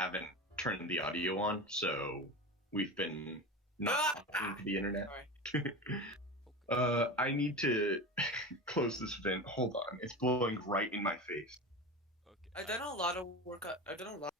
haven't turned the audio on, so we've been not talking to the internet. I need to close this vent. Hold on, it's blowing right in my face. Okay. I've done a lot of work. I've done a lot.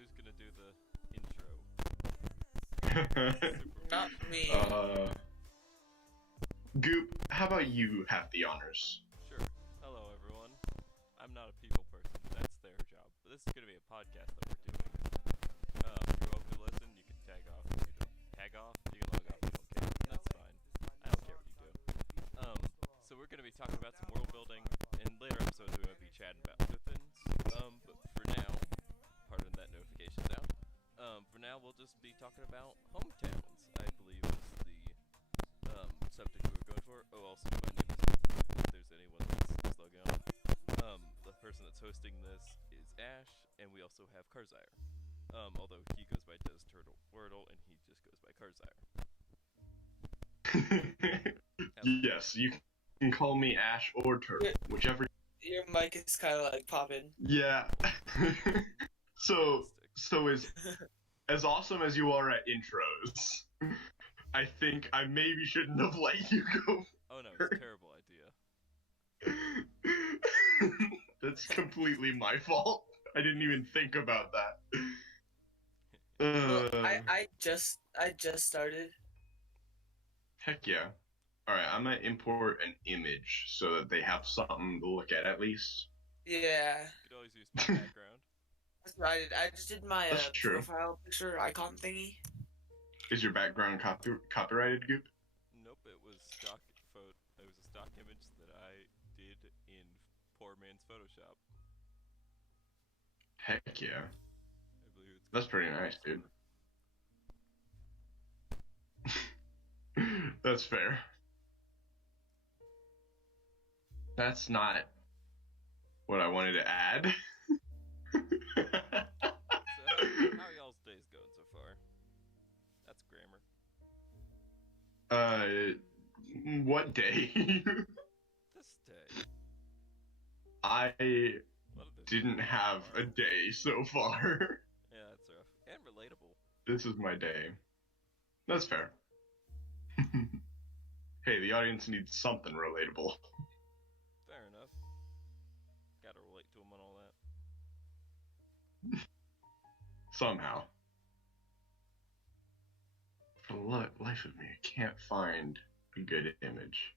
Who's gonna do the intro? Not me. Goop, how about you have the honors? Sure. Hello, everyone. I'm not a people person. That's their job. But this is gonna be a podcast that we're doing. If you're open to listen, you can tag off. If you don't tag off, you can log off. You don't care. That's fine. I don't care what you do. So we're gonna be talking about some world building. In later episodes, we might be chatting about other things. But for now, pardon that notification sound. For now, we'll just be talking about hometowns, I believe is the subject we were going for. Oh, also, my name is, if there's anyone that's logging on. The person that's hosting this is Ash, and we also have Karzire. Although he goes by Des Turtle Wordle, and he just goes by Karzire. Yes, you can call me Ash or Turtle, whichever. Your mic is kind of like popping. Yeah. So as awesome as you are at intros, I think I maybe shouldn't have let you go. Oh no, it's a terrible idea. That's completely my fault. I didn't even think about that. Well, I just started. Heck yeah. Alright, I'm gonna import an image so that they have something to look at least. Yeah. You could always use my background. That's right. I just did my That's true. profile picture icon thingy. Is your background copyrighted, Goop? Nope, it was stock photo. It was a stock image that I did in poor man's Photoshop. Heck yeah. I believe it's That's pretty nice, dude. That's fair. That's not what I wanted to add. So how are y'all's days going so far? That's grammar. What day? This day. I didn't have a day so far. Yeah, that's rough. And relatable. This is my day. That's fair. Hey, the audience needs something relatable. Fair enough. Gotta relate to them and all that. Somehow. For the life of me, I can't find a good image.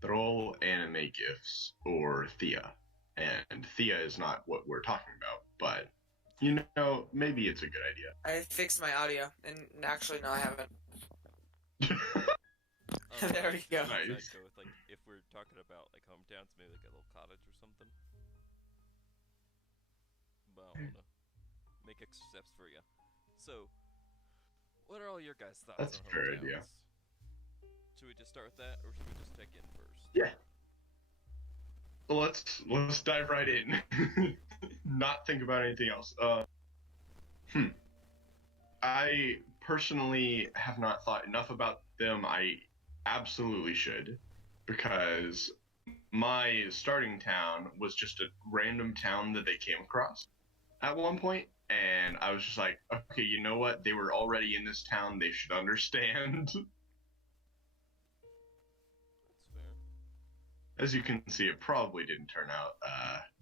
They're all anime gifs or Thea. And Thea is not what we're talking about, but you know, maybe it's a good I fixed my audio, and actually, no, I haven't. idea. There we go. I'd Nice. go with, like, if we're talking about, like, hometowns, maybe, like, a little cottage or something. But I don't wanna make extra steps for you. So, what are all your guys' thoughts That's on a fair hometowns? idea. Should we just start with that, or should we just check in first? Yeah. Well, let's dive right in. Not think about anything else. I personally have not thought enough about them. I absolutely should, because my starting town was just a random town that they came across at one point, and I was just like, okay, you know what? They were already in this town. They should understand. That's fair. As you can see, it probably didn't turn out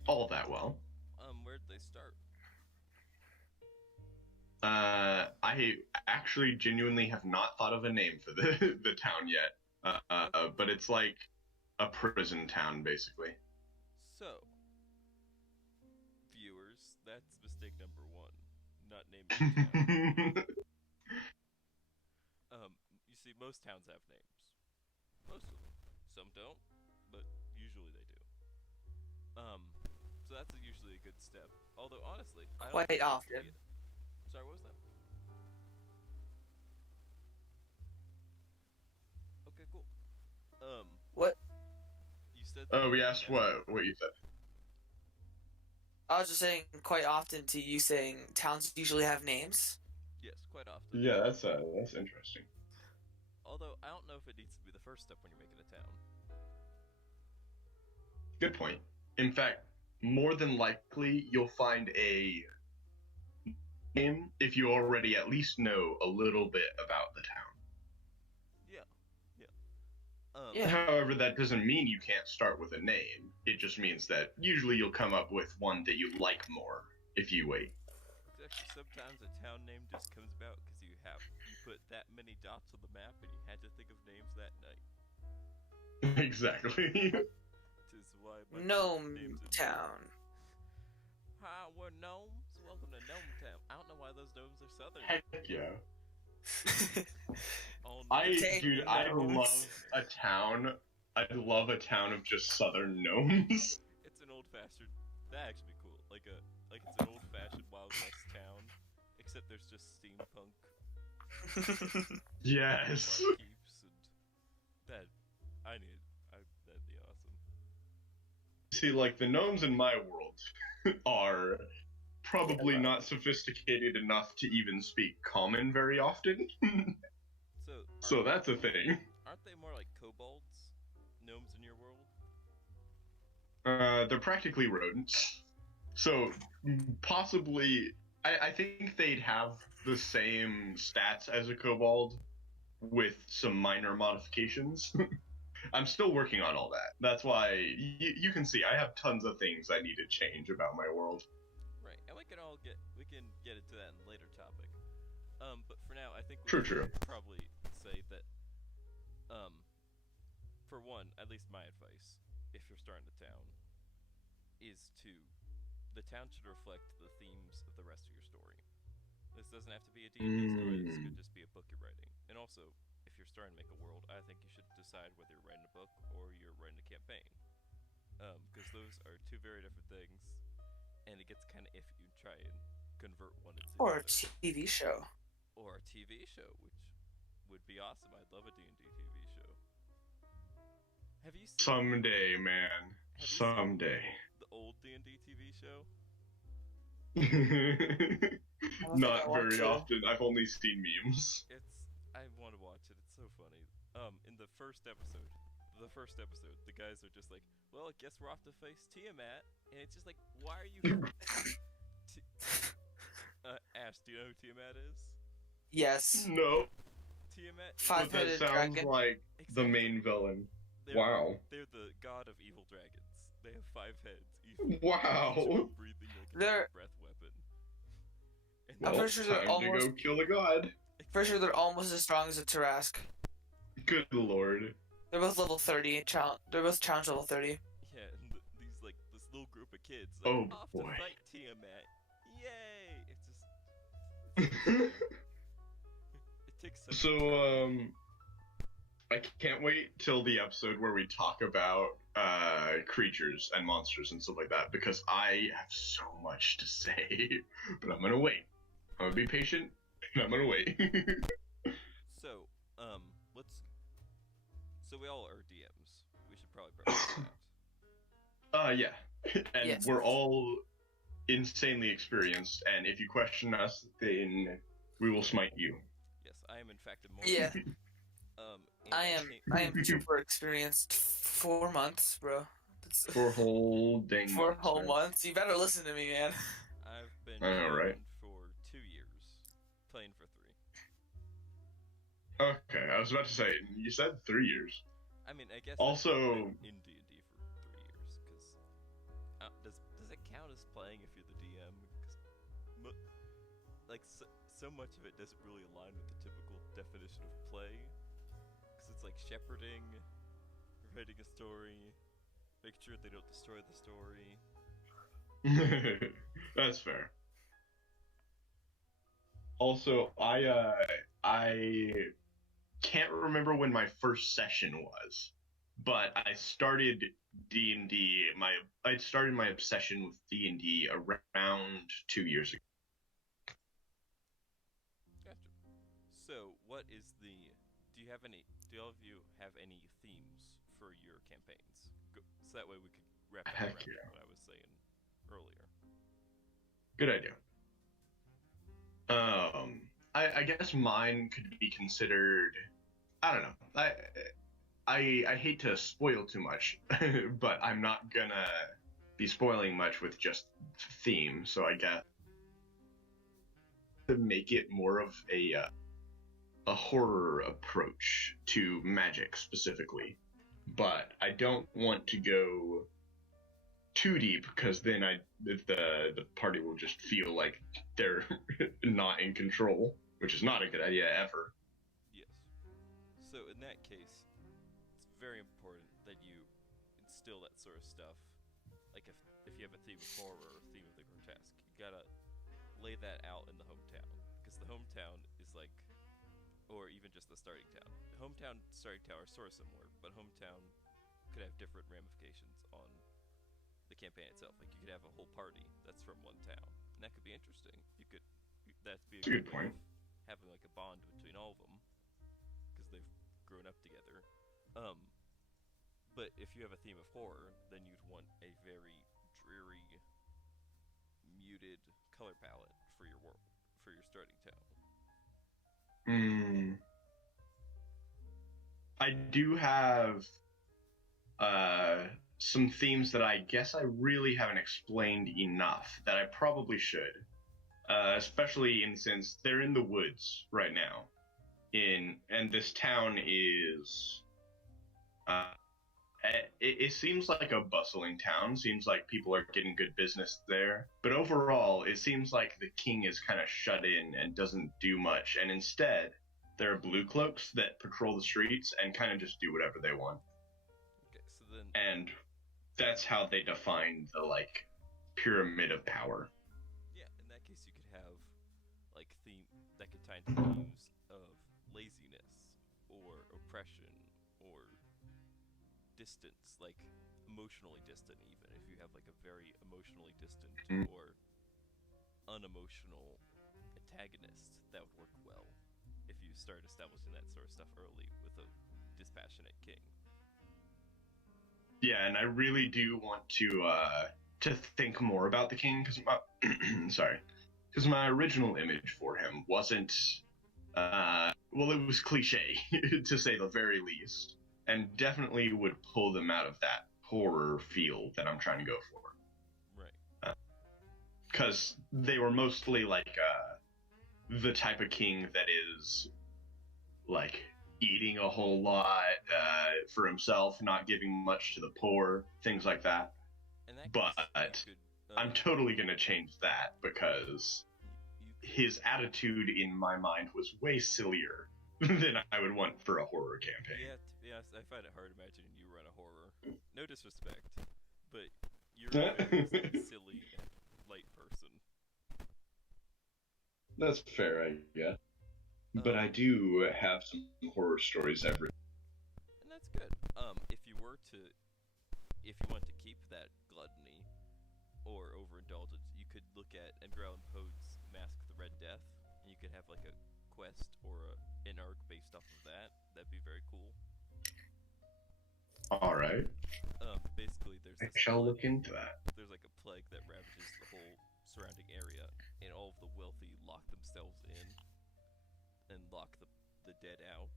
all that well. Where'd they start? I actually genuinely have not thought of a name for the the town yet. But it's like a prison town, basically. So, viewers, that's mistake number one. Not naming the town. You see, most towns have names. Most of them. Some don't, but usually they do. So that's usually a good step. Although, honestly, I don't Quite think it's often. Sorry, what was that? Okay, cool. What? You said. Oh, we asked what you said. I was just saying, quite often to you saying towns usually have names. Yes, quite often. Yeah, that's interesting. Although I don't know if it needs to be the first step when you're making a town. Good point. In fact, more than likely you'll find a name if you already at least know a little bit about the town. Yeah. Yeah. However, that doesn't mean you can't start with a name. It just means that usually you'll come up with one that you like more if you wait. Exactly. Sometimes a town name just comes about because you put that many dots on the map and you had to think of names that night. Exactly. Tis why a bunch of Gnome names in- Town. Hi, we're gnomes. Welcome to Gnome Town. I don't know why those gnomes are southern. Heck yeah. All Take I gnomes. love a town. I love a town of just southern gnomes. It's an old-fashioned. That actually be cool. Like it's an old-fashioned Wild West town, except there's just steampunk. Yes. Barkeeps and that'd be awesome. See, like, the gnomes in my world are probably not sophisticated enough to even speak common very often. So that's a thing. Aren't they more like kobolds? Gnomes in your world? They're practically rodents. So, possibly, I think they'd have the same stats as a kobold with some minor modifications. I'm still working on all that. That's why you can see I have tons of things I need to change about my world. Right, and we can get into that in a later topic. But for now, I think we True. should probably say that, for one, at least my advice, if you're starting a town, is the town should reflect the themes of the rest of your story. This doesn't have to be a D&D story, this could just be a book you're writing. And also, if you're starting to make a world, I think you should decide whether you're writing a book or you're writing a campaign. Because those are two very different things, and it gets kind of iffy you try and convert one into Or a the other. TV show. Or a TV show, which would be awesome. I'd love a D&D TV show. Have you seen Someday, man. Have you Someday. the old D&D TV show? Not very often. I've only seen memes. I want to watch it. It's so funny. In the first episode, the guys are just like, well, I guess we're off to face Tiamat, and it's just like, why are you? Ash, do you know who Tiamat is? Yes. No. Tiamat. Five- But that sounds dragon. like the main villain. Wow. They're the god of evil dragons. They have 5 heads. Each Wow. one breathing like They're- a breath weapon. And I'm Well, pretty sure they're time to go kill a god. Pretty sure they're almost as strong as a Tarask. Good lord. They're both level 30. They're both challenge level 30. Yeah, and this little group of kids like Oh off boy. to fight Tiamat. Yay! It's just it takes such a turn. I can't wait till the episode where we talk about creatures and monsters and stuff like that because I have so much to say. But I'm gonna wait. I'm gonna be patient and I'm gonna wait. So, let's. So we all are DMs. We should probably preface that. Yeah. And Yes. we're all insanely experienced, and if you question us, then we will smite you. Yes, I am in fact immortal. Yeah. And I am super experienced. 4 months, bro. That's 4 whole dang 4 months, whole man. months. You better listen to me, man. I've been I know, right? for 2 years, playing for 3. Okay, I was about to say, you said 3 years. I mean, I guess Also- I've been in D&D for 3 years, because does it count as playing if you're the DM? Because so much of it doesn't really align with the typical definition of play, because it's like shepherding, writing a story, making sure they don't destroy the story. That's fair. Also, I can't remember when my first session was, but I started D&D. I started my obsession with D&D around 2 years ago. Gotcha. So, do all of you have any themes for your campaigns? So that way we could wrap it Heck around yeah. what I was saying earlier. Good idea. I guess mine could be considered. I don't know. I hate to spoil too much, but I'm not gonna be spoiling much with just theme. So I guess to make it more of a horror approach to magic specifically, but I don't want to go too deep because then the party will just feel like they're not in control, which is not a good idea ever. Yes. So in that case, it's very important that you instill that sort of stuff. Like if you have a theme of horror or a theme of the grotesque, you gotta lay that out in the hometown, because the hometown is like, or even just the starting town. The hometown, starting town are sort of similar, but hometown could have different ramifications on the campaign itself. Like you could have a whole party that's from one town, and that could be interesting. That'd be a Good way point. of having like a bond between all of them, because they've grown up together. But if you have a theme of horror, then you'd want a very dreary, muted color palette for your world, for your starting town. I do have some themes that I guess I really haven't explained enough that I probably should, especially since they're in the woods right now, and this town is. It seems like a bustling town. Seems like people are getting good business there. But overall, it seems like the king is kind of shut in and doesn't do much. And instead, there are blue cloaks that patrol the streets and kind of just do whatever they want. Okay, so then. And that's how they define the, like, pyramid of power. Yeah, in that case, you could have like theme that could tie into themes of laziness or oppression or distance, like emotionally distant. Even if you have like a very emotionally distant or unemotional antagonist, that would work well if you start establishing that sort of stuff early with a dispassionate king. Yeah, and I really do want to think more about the king because because my original image for him wasn't well, it was cliche to say the very least, and definitely would pull them out of that horror feel that I'm trying to go for. Right. Because they were mostly like the type of king that is like eating a whole lot for himself, not giving much to the poor, things like that. But I'm totally going to change that because his attitude in my mind was way sillier than I would want for a horror campaign. Yeah, Yeah, I find it hard imagining you run a horror. No disrespect, but you're a very silly and light person. That's fair, I guess. But I Um, do have some horror stories every. and that's good. If you want to keep that gluttony or overindulgence, you could look at Edgar Allan Poe's Mask of the Red Death, and you could have like a quest or an arc based off of that. That'd be very cool. All right, Basically, there's I this shall plague, look into that. there's like a plague that ravages the whole surrounding area, and all of the wealthy lock themselves in and lock the dead out,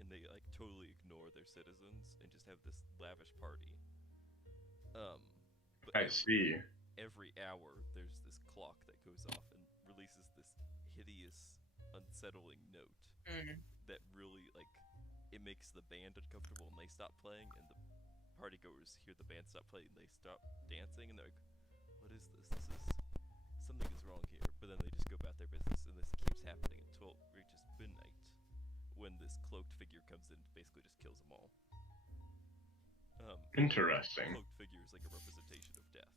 and they like totally ignore their citizens and just have this lavish party. But I see. every hour there's this clock that goes off and releases this hideous, unsettling note Mm. that really like it makes the band uncomfortable and they stop playing, and the partygoers hear the band stop playing and they stop dancing, and they're like, "What is this? Something is wrong here." But then they just go about their business, and this keeps happening until it reaches midnight, when this cloaked figure comes in and basically just kills them all. Interesting. Cloaked figure is like a representation of death.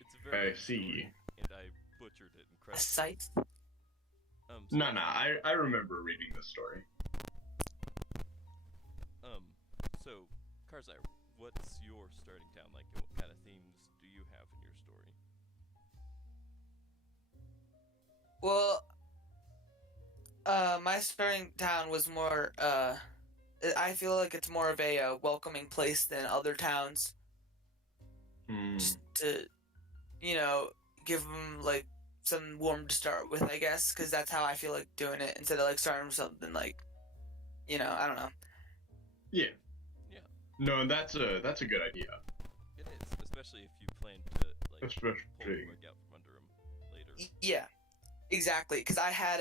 It's a very I good see. story, and I butchered it A incredibly. sight. So No, I remember reading the story. So Karzai, what's your starting town like, and what kind of themes do you have in your story? Well, my starting town was more. I feel like it's more of a welcoming place than other towns. Hmm. Just to, give them like something warm to start with, I guess, because that's how I feel like doing it instead of like starting with something like, I don't know. Yeah. Yeah, No, that's a good idea. it is, especially if you plan to like pull the Especially. rug out from under him later. Yeah, exactly. Because I had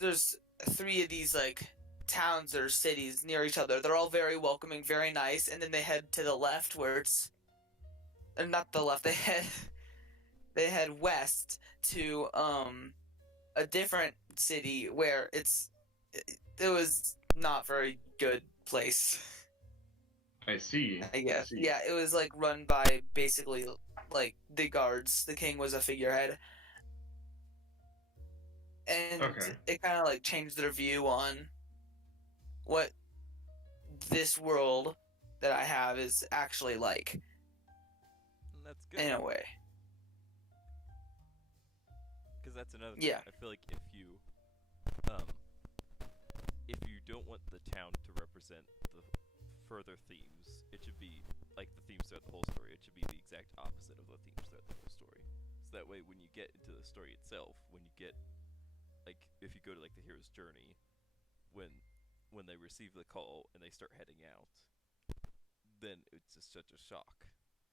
there's three of these like towns or cities near each other. They're all very welcoming, very nice, and then they head to the left where it's, or not the left. They head west to a different city where it was not very good place. I see. I guess. see. Yeah, it was like run by basically like the guards. The king was a figurehead. And Okay. it kind of like changed their view on what this world that I have is actually like, And that's good. in a way. Because that's another Yeah. thing. I feel like if you don't want the town to represent the further themes, it should be like the themes throughout the whole story. It should be the exact opposite of the themes throughout the whole story. So that way, when you get into the story itself, when you get like if you go to like the hero's journey, when they receive the call and they start heading out, then it's just such a shock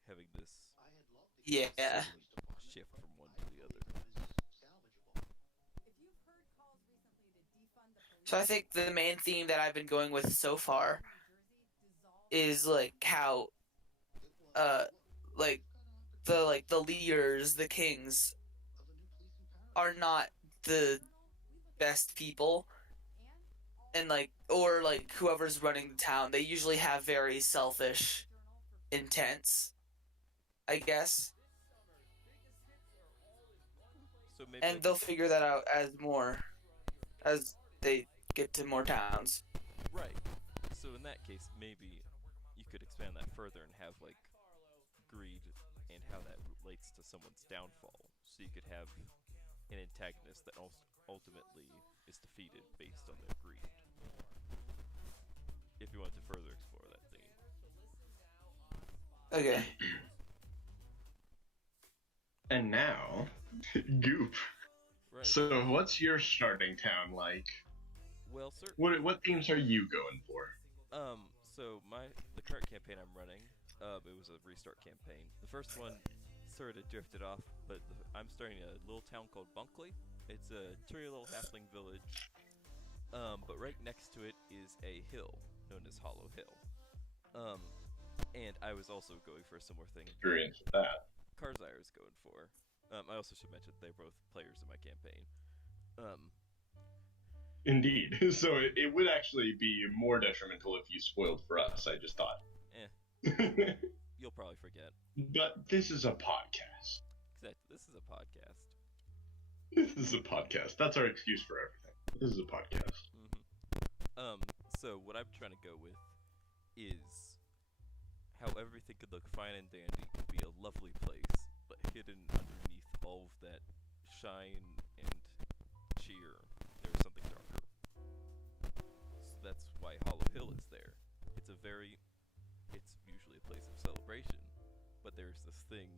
having this Yeah. shift from one to the other. So I think the main theme that I've been going with so far is like how like the leaders, the kings are not the best people, and or whoever's running the town, they usually have very selfish intents, I guess. So maybe And they'll figure that out as they get to more towns. right. So in that case, maybe you could expand that further and have like greed and how that relates to someone's downfall. So you could have an antagonist that ultimately is defeated based on their greed. If you want to further explore that theme. Okay. And now, Goop. Right. So, what's your starting town like? Well, sir. What themes are you going for? So the current campaign I'm running, it was a restart campaign. The first one sort of drifted off, but I'm starting a little town called Bunkley. It's a tiny little halfling village. But right next to it is a hill known as Hollow Hill. And I was also going for a similar thing. Experience with that. Karzai is going for. I also should mention they're both players in my campaign. Indeed. So it would actually be more detrimental if you spoiled for us, I just thought. You'll probably forget. But this is a podcast. Exactly. This is a podcast. This is a podcast. That's our excuse for everything. This is a podcast. So what I'm trying to go with is how everything could look fine and dandy, could be a lovely place, but hidden underneath all of that shine and cheer, there's something darker. So that's why Hollow Hill is there. It's usually a place of celebration, but there's this thing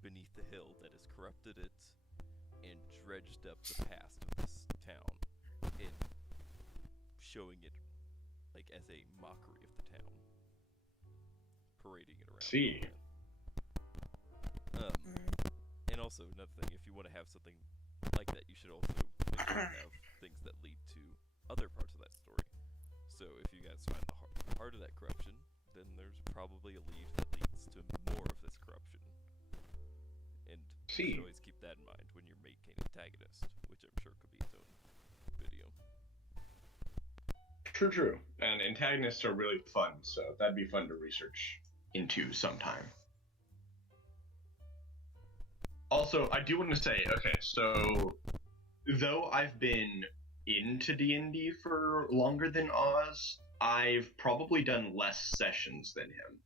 beneath the hill that has corrupted it and dredged up the past of this town, and showing it like as a mockery of the town, parading it around. See. And also another thing, if you want to have something like that, you should also make sure you have things that lead to other parts of that story. So if you guys find the heart of that corruption, then there's probably a lead that leads to more of this corruption. And you should always keep that in mind when you're making an antagonist, which I'm sure could be its own video. True. And antagonists are really fun, so that'd be fun to research into sometime. Also, I do want to say, okay, so though I've been into D&D for longer than Oz, I've probably done less sessions than him.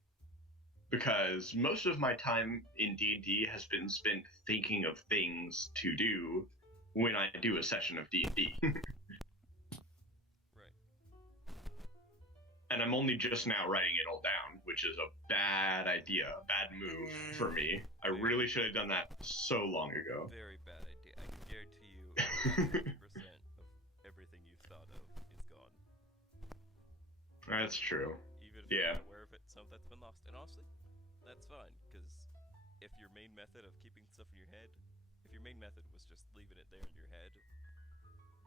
Because most of my time in D&D has been spent thinking of things to do when I do a session of D&D. And I'm only just now writing it all down, which is a bad idea, a bad move for me. I really should have done that so long ago. Very bad idea. I can guarantee you 50% of everything you've thought of is gone. That's true. Even if you're not aware of it, some of that's been lost. And honestly, that's fine, because if your main method of keeping stuff in your head, if your main method was just leaving it there in your head,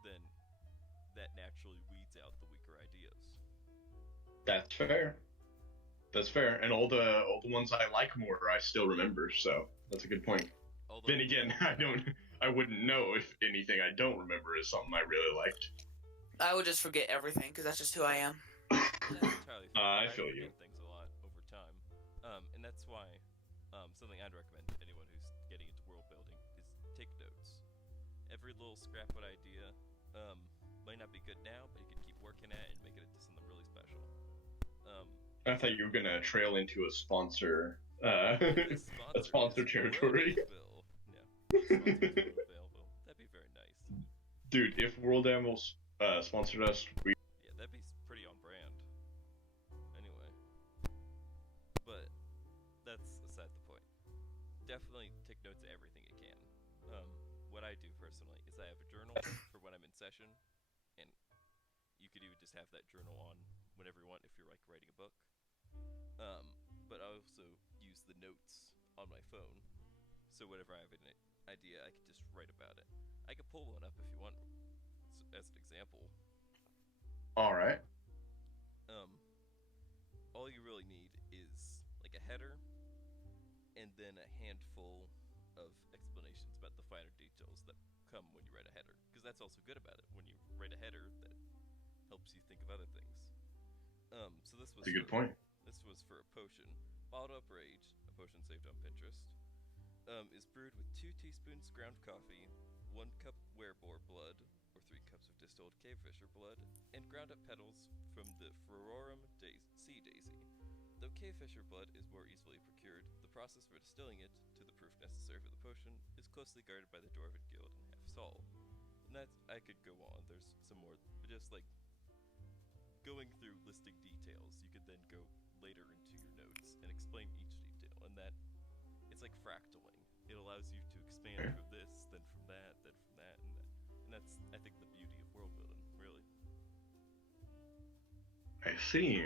then that naturally weeds out the weaker ideas. That's fair. That's fair. And all the ones I like more, I still remember. So that's a good point. Then again, I wouldn't know if anything I don't remember is something I really liked. I would just forget everything because that's just who I am. That's entirely I fine. feel you. Things a lot over time, and that's why something I'd recommend to anyone who's getting into world building is take notes. Every little scrap of idea might not be good now, but you can keep working at it and make it into something really special. I thought you were gonna trail into a sponsor, a sponsor territory. Available. That'd be very nice. Dude, if World Anvil sponsored us, yeah, that'd be pretty on brand. Anyway, but that's aside the point. Definitely take notes of everything you can. What I do personally is I have a journal for when I'm in session, and you could even just have that journal on whenever you want if you're like writing a book. But I also use the notes on my phone, so whenever I have an idea, I can just write about it. I could pull one up if you want, as an example. Alright. All you really need is like a header, and then a handful of explanations about the finer details that come when you write a header. Because that's also good about it. When you write a header, that helps you think of other things. So this was That's a good point. This was for a potion. Bottled Up Rage, a potion saved on Pinterest, is brewed with 2 teaspoons ground coffee, 1 cup werebore blood, or 3 cups of distilled cavefisher blood, and ground up petals from the Ferorum sea daisy. Though cavefisher blood is more easily procured, the process for distilling it to the proof necessary for the potion is closely guarded by the Dwarven Guild and Half Sol. And that's, I could go on, there's some more, but just like going through listing details, you could then go later into your notes and explain each detail, and that it's like fractaling. It allows you to expand from this, then from that, then from that, and that's, I think, the beauty of world building, really. I see.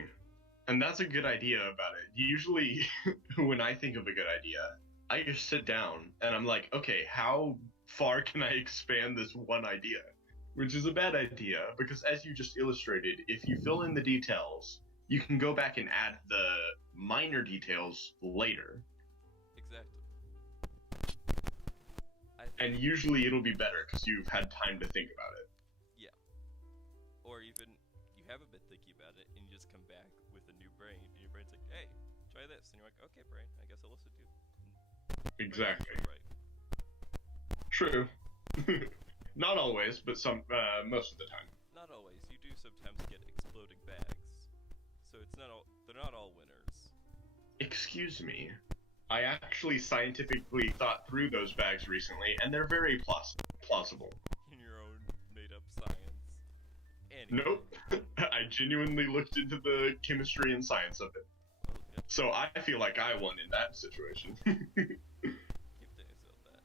And that's a good idea about it. Usually, when I think of a good idea, I just sit down and I'm like, okay, how far can I expand this one idea? Which is a bad idea, because as you just illustrated, if you fill in the details, you can go back and add the minor details later. Exactly. And usually it'll be better, because you've had time to think about it. Yeah. Or even you haven't been thinking about it, and you just come back with a new brain, and your brain's like, "Hey, try this," and you're like, "Okay, brain, I guess I'll listen to you." Exactly. Right. True. Not always, but most of the time. Not always. You do sometimes get exploding bags, so it's not all. They're not all winners. Excuse me. I actually scientifically thought through those bags recently, and they're very plausible. In your own made-up science. Anyway. Nope. I genuinely looked into the chemistry and science of it. Well, yeah, So I feel like I won in that situation. keep to yourself that.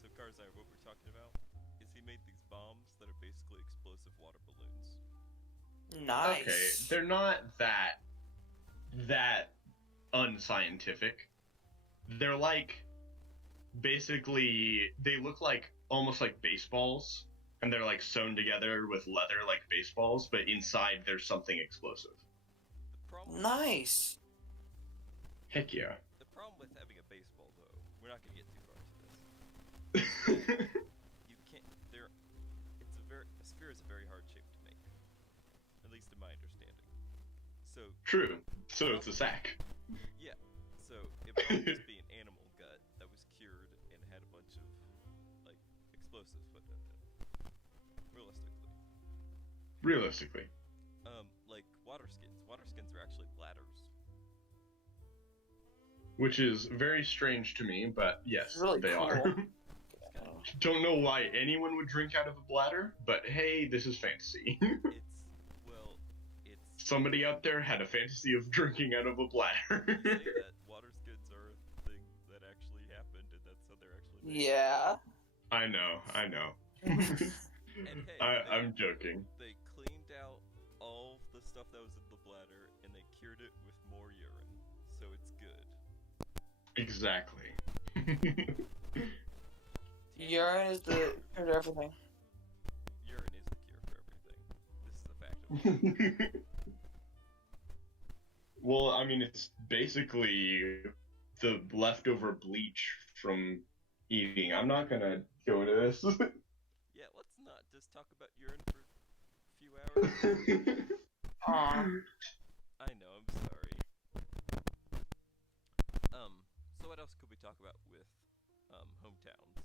So Karzai, what we're talking about is he made these bombs that are basically explosive water balloons. Nice. Okay, they're not that unscientific. They're like, basically, they look like almost like baseballs, and they're like sewn together with leather like baseballs, but inside there's something explosive. The problem. Nice. Heck yeah. The problem with having a baseball, though, we're not gonna get too far into this. You can't. A sphere is a very hard shape to make, at least in my understanding. So True. So it's a sack. yeah. So it probably just be an animal gut that was cured and had a bunch of like explosives put in it. Realistically. Realistically. Like water skins. Water skins are actually bladders. Which is very strange to me, but yes, Really they cool. are. It's kind of Don't know why anyone would drink out of a bladder, but hey, this is fantasy. it's Somebody out there had a fantasy of drinking out of a bladder. they say that water skins are a thing that actually happened, and that's how they're actually made. Yeah. I know. And hey, I'm joking. they cleaned out all the stuff that was in the bladder, and they cured it with more urine, so it's good. Exactly. Urine is the cure to everything. Urine is the cure for everything. This is a fact of life. Well, I mean, it's basically the leftover bleach from eating. I'm not gonna go into this. Yeah, let's not just talk about urine for a few hours. Aw. I know, I'm sorry. So what else could we talk about with hometowns?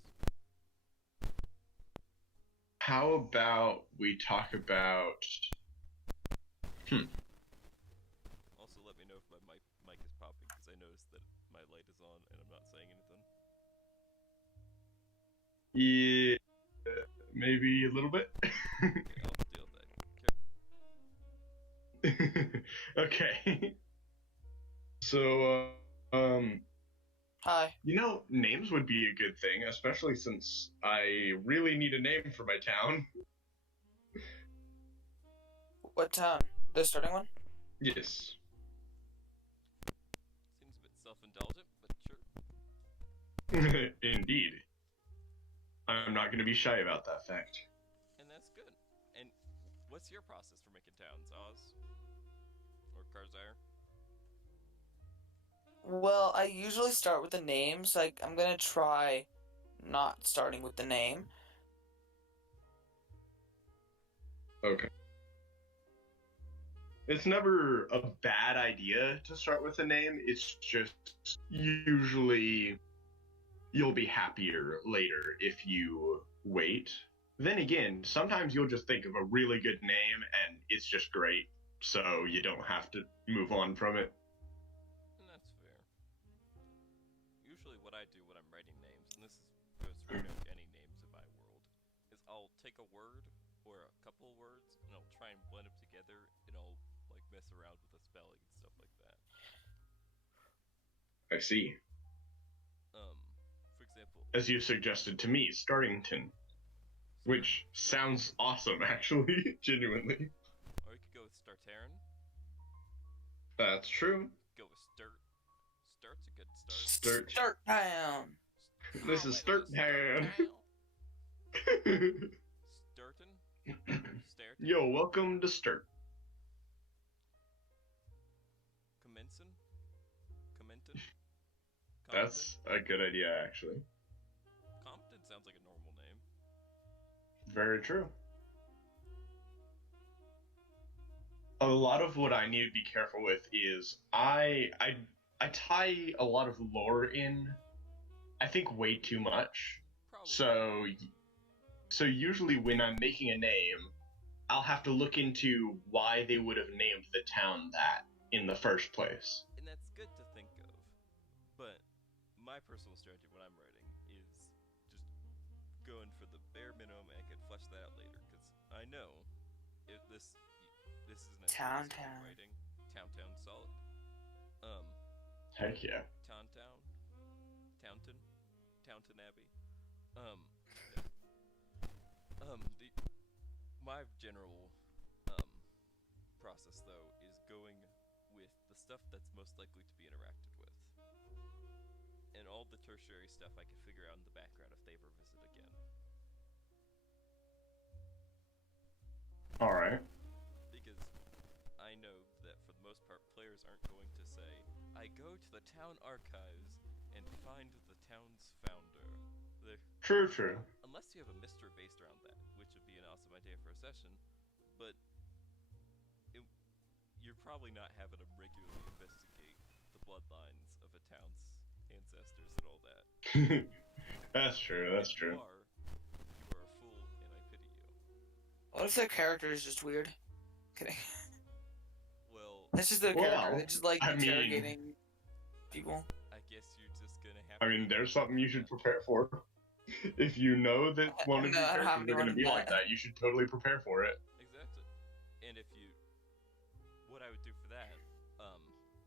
How about we talk about... Also, let me know if my mic is popping, because I noticed that my light is on and I'm not saying anything. Yeah, maybe a little bit. Okay, I'll deal with that. Okay. So, Hi. you know, names would be a good thing, especially since I really need a name for my town. What town? The starting one? Yes. Seems a bit self-indulgent, but sure. Indeed. I'm not going to be shy about that fact. And that's good. And what's your process for making towns, Oz? Or Karzire? Well, I usually start with the names. Like, I'm gonna try not starting with the name. Okay. It's never a bad idea to start with a name. It's just usually you'll be happier later if you wait. Then again, sometimes you'll just think of a really good name and it's just great, so you don't have to move on from it. And that's fair. Usually what I do when I'm writing names, and this goes for pretty much any names in my world, is I'll take a word or a couple of words and I'll try and blend them together and I'll like mess around with the spelling and stuff like that. I see. For example, As you suggested to me, Startington. Which sounds awesome, actually, genuinely. or you could go with Startarin. That's true. Go with Sturt. Sturt's a good start. Sturt. Start town. This is Sturt Town. Sturton? Stairton? Yo, welcome to Sturt. Commenson? Commenton? That's a good idea, actually. Compton sounds like a normal name. Very true. a lot of what I need to be careful with is I tie a lot of lore in, I think way too much. Probably. So usually when I'm making a name, I'll have to look into why they would have named the town that in the first place. And that's good to think of. But my personal strategy when I'm writing is just going for the bare minimum, and I can flesh that out later. Because I know if this is an Town. writing. Town solid. Heck yeah. Towntown Abbey. My general process though is going with the stuff that's most likely to be interacted with, and all the tertiary stuff I can figure out in the background if they ever visit again. All right. Because I know that for the most part, players aren't going to say, "I go to the town archives and find the town's founder." True. Unless you have a mystery based around that, which would be an awesome idea for a session, but you're probably not having them regularly investigate the bloodlines of a town's ancestors and all that. That's true. You are a fool, and I pity you. What if their character is just weird? Kidding. Well, That's just their character. They just like interrogating people. I guess you're just gonna have. I mean, there's something you should prepare for. If you know that one of your characters are going to be like that, you should totally prepare for it. Exactly. And what I would do for that,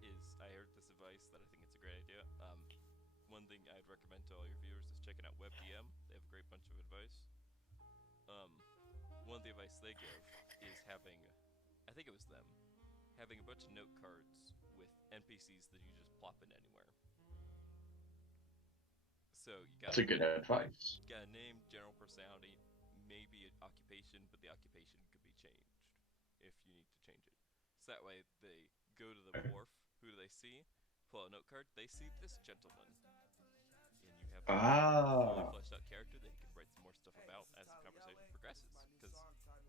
is I heard this advice that I think it's a great idea. One thing I'd recommend to all your viewers is checking out WebDM. They have a great bunch of advice. One of the advice they give is I think it was them, having a bunch of note cards with NPCs that you just plop in anywhere. So That's a good advice. You got a name, general personality, maybe an occupation, but the occupation could be changed if you need to change it. So that way they go to the wharf, who do they see? Pull out a note card, they see this gentleman. And you have a fully fleshed out character that you can write some more stuff about as the conversation progresses. Because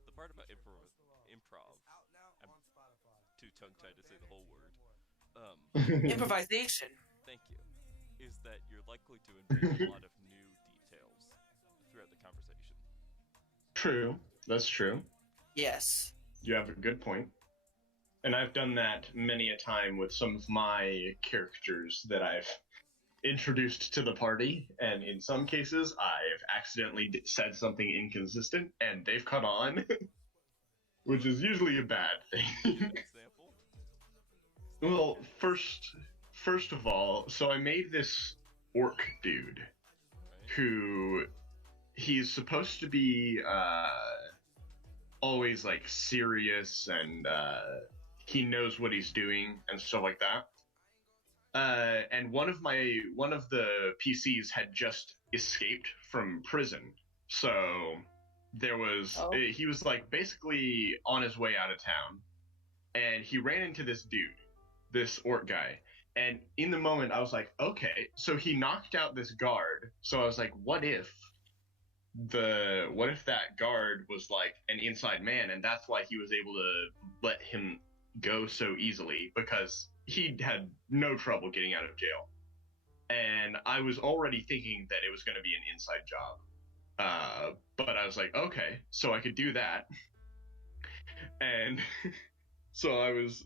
the part about improv, I'm too tongue-tied to say the whole word. Improvisation. Thank you. Is that you're likely to invent a lot of new details throughout the conversation. True. That's true. Yes. You have a good point. And I've done that many a time with some of my characters that I've introduced to the party, and in some cases I've accidentally said something inconsistent, and they've caught on, which is usually a bad thing. Example? Well, First of all, so I made this orc dude who he's supposed to be always like serious and he knows what he's doing and stuff like that. And one of the PCs had just escaped from prison, so he was like basically on his way out of town, and he ran into this dude, this orc guy. And in the moment, I was like, okay, so he knocked out this guard. So I was like, what if that guard was like an inside man, and that's why he was able to let him go so easily, because he had no trouble getting out of jail. And I was already thinking that it was going to be an inside job. But I was like, okay, so I could do that. And so I was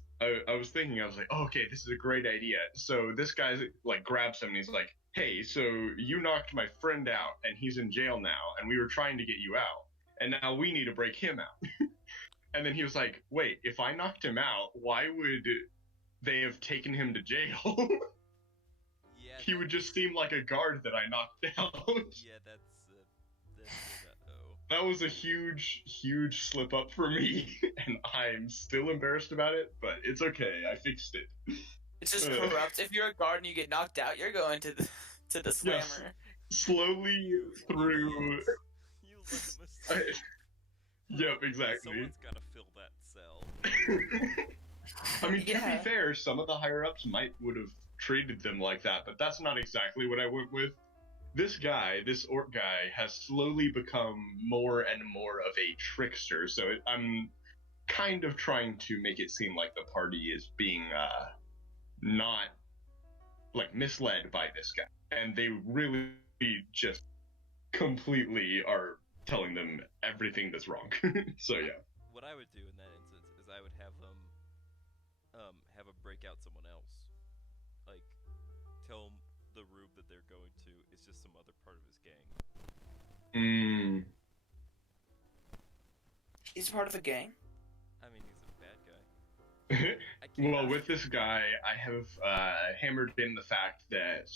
thinking, I was like, oh, okay, this is a great idea. So this guy like grabs him and he's like, hey, so you knocked my friend out and he's in jail now, and we were trying to get you out, and now we need to break him out. And then he was like, wait, if I knocked him out, why would they have taken him to jail? Yeah, he would just seem like a guard that I knocked out. Yeah, that's That was a huge slip up for me, and I'm still embarrassed about it, but it's okay. I fixed it. It's just corrupt. If you're a guard and you get knocked out, you're going to the slammer. Yes. Slowly through. Yep, exactly. Someone's gotta fill that cell. I mean, to be fair, some of the higher ups would have treated them like that, but that's not exactly what I went with. This orc guy, has slowly become more and more of a trickster, so kind of trying to make it seem like the party is being not like misled by this guy, and they really just completely are telling them everything that's wrong. So yeah. What I would do in that instance is I would have them have a break out someone else. Like, tell them the rube that they're going to is just some other part of his gang. He's part of a gang? I mean, he's a bad guy. Well, with this guy, I have hammered in the fact that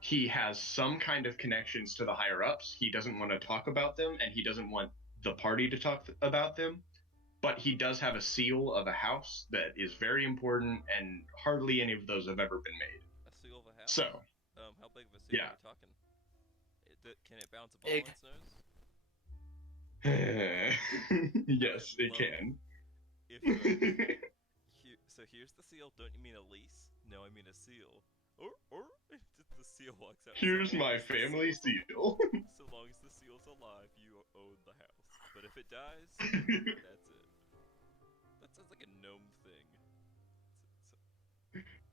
he has some kind of connections to the higher ups. He doesn't want to talk about them, and he doesn't want the party to talk about them. But he does have a seal of a house that is very important, and hardly any of those have ever been made. A seal of a house? So, how big of a seal yeah. are we talking? Can it bounce a ball Big. in its nose? Yes, it can. If, so here's the seal. Don't you mean a lease? No, I mean a seal. Or the seal walks out. Here's So long my as the family seal's seal. So long as the seal's alive, you own the house. But if it dies, that's it. That sounds like a gnome thing.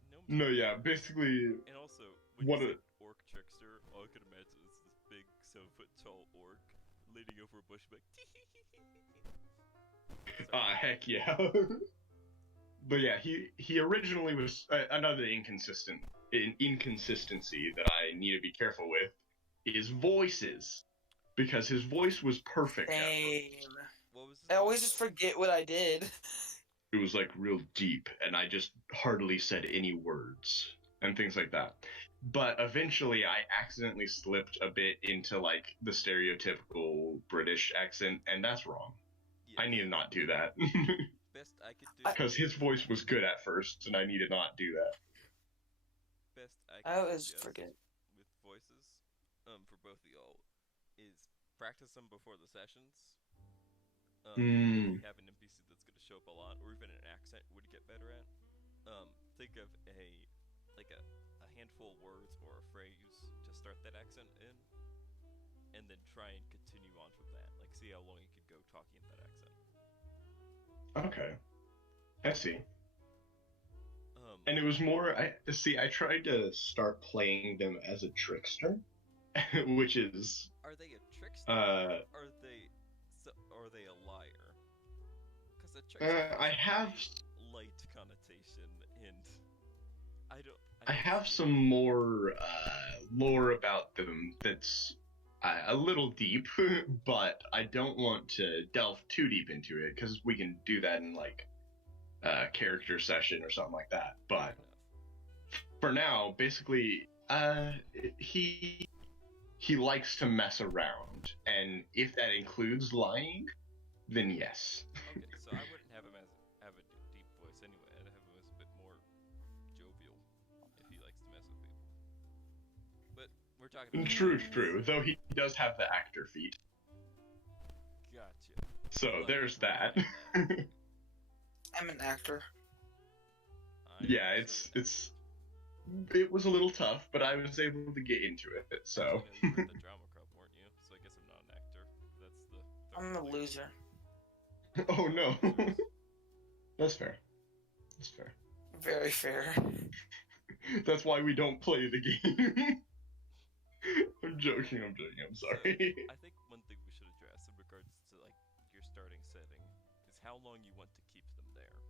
Gnomes No, yeah, basically, And also, when what you a- say orc trickster, all I can imagine is this big 7-foot-tall orc leaning over a bush like heck yeah. But yeah, he originally was another inconsistency that I need to be careful with is voices, because his voice was perfect. Same. What was I always just forget what I did. It was like real deep, and I just hardly said any words and things like that. But eventually, I accidentally slipped a bit into like the stereotypical British accent, and that's wrong. I need to not do that. Best I could do. Because his voice was good at first, and I need to not do that. Best I I could always suggest forget. with voices, for both of y'all, is practice them before the sessions. If you have an NPC that's going to show up a lot, or even an accent would get better at. Think of a handful of words or a phrase to start that accent in, and then try and continue on from that. Like, see how long you could go talking in that accent. Okay. I see. And it was more, I tried to start playing them as a trickster, which is... Are they a trickster? Are they a liar? Because a trickster I have... light connotation, and I have some more lore about them that's a little deep, but I don't want to delve too deep into it, because we can do that in, like, a character session or something like that. But for now, basically, he likes to mess around, and if that includes lying, then yes. Okay, so I wouldn't have him have a deep voice anyway. I'd have him as a bit more jovial if he likes to mess with people. But we're talking about True. Though he does have the actor feat. Gotcha. So there's that. I'm an actor. Yeah, it was a little tough, but I was able to get into it. So. You were in the drama club, weren't you? So I guess I'm not an actor. That's the. I'm a loser. Oh no. That's fair. Very fair. That's why we don't play the game. I'm joking. I'm sorry. So, I think one thing we should address in regards to like your starting setting is how long you want to keep them there.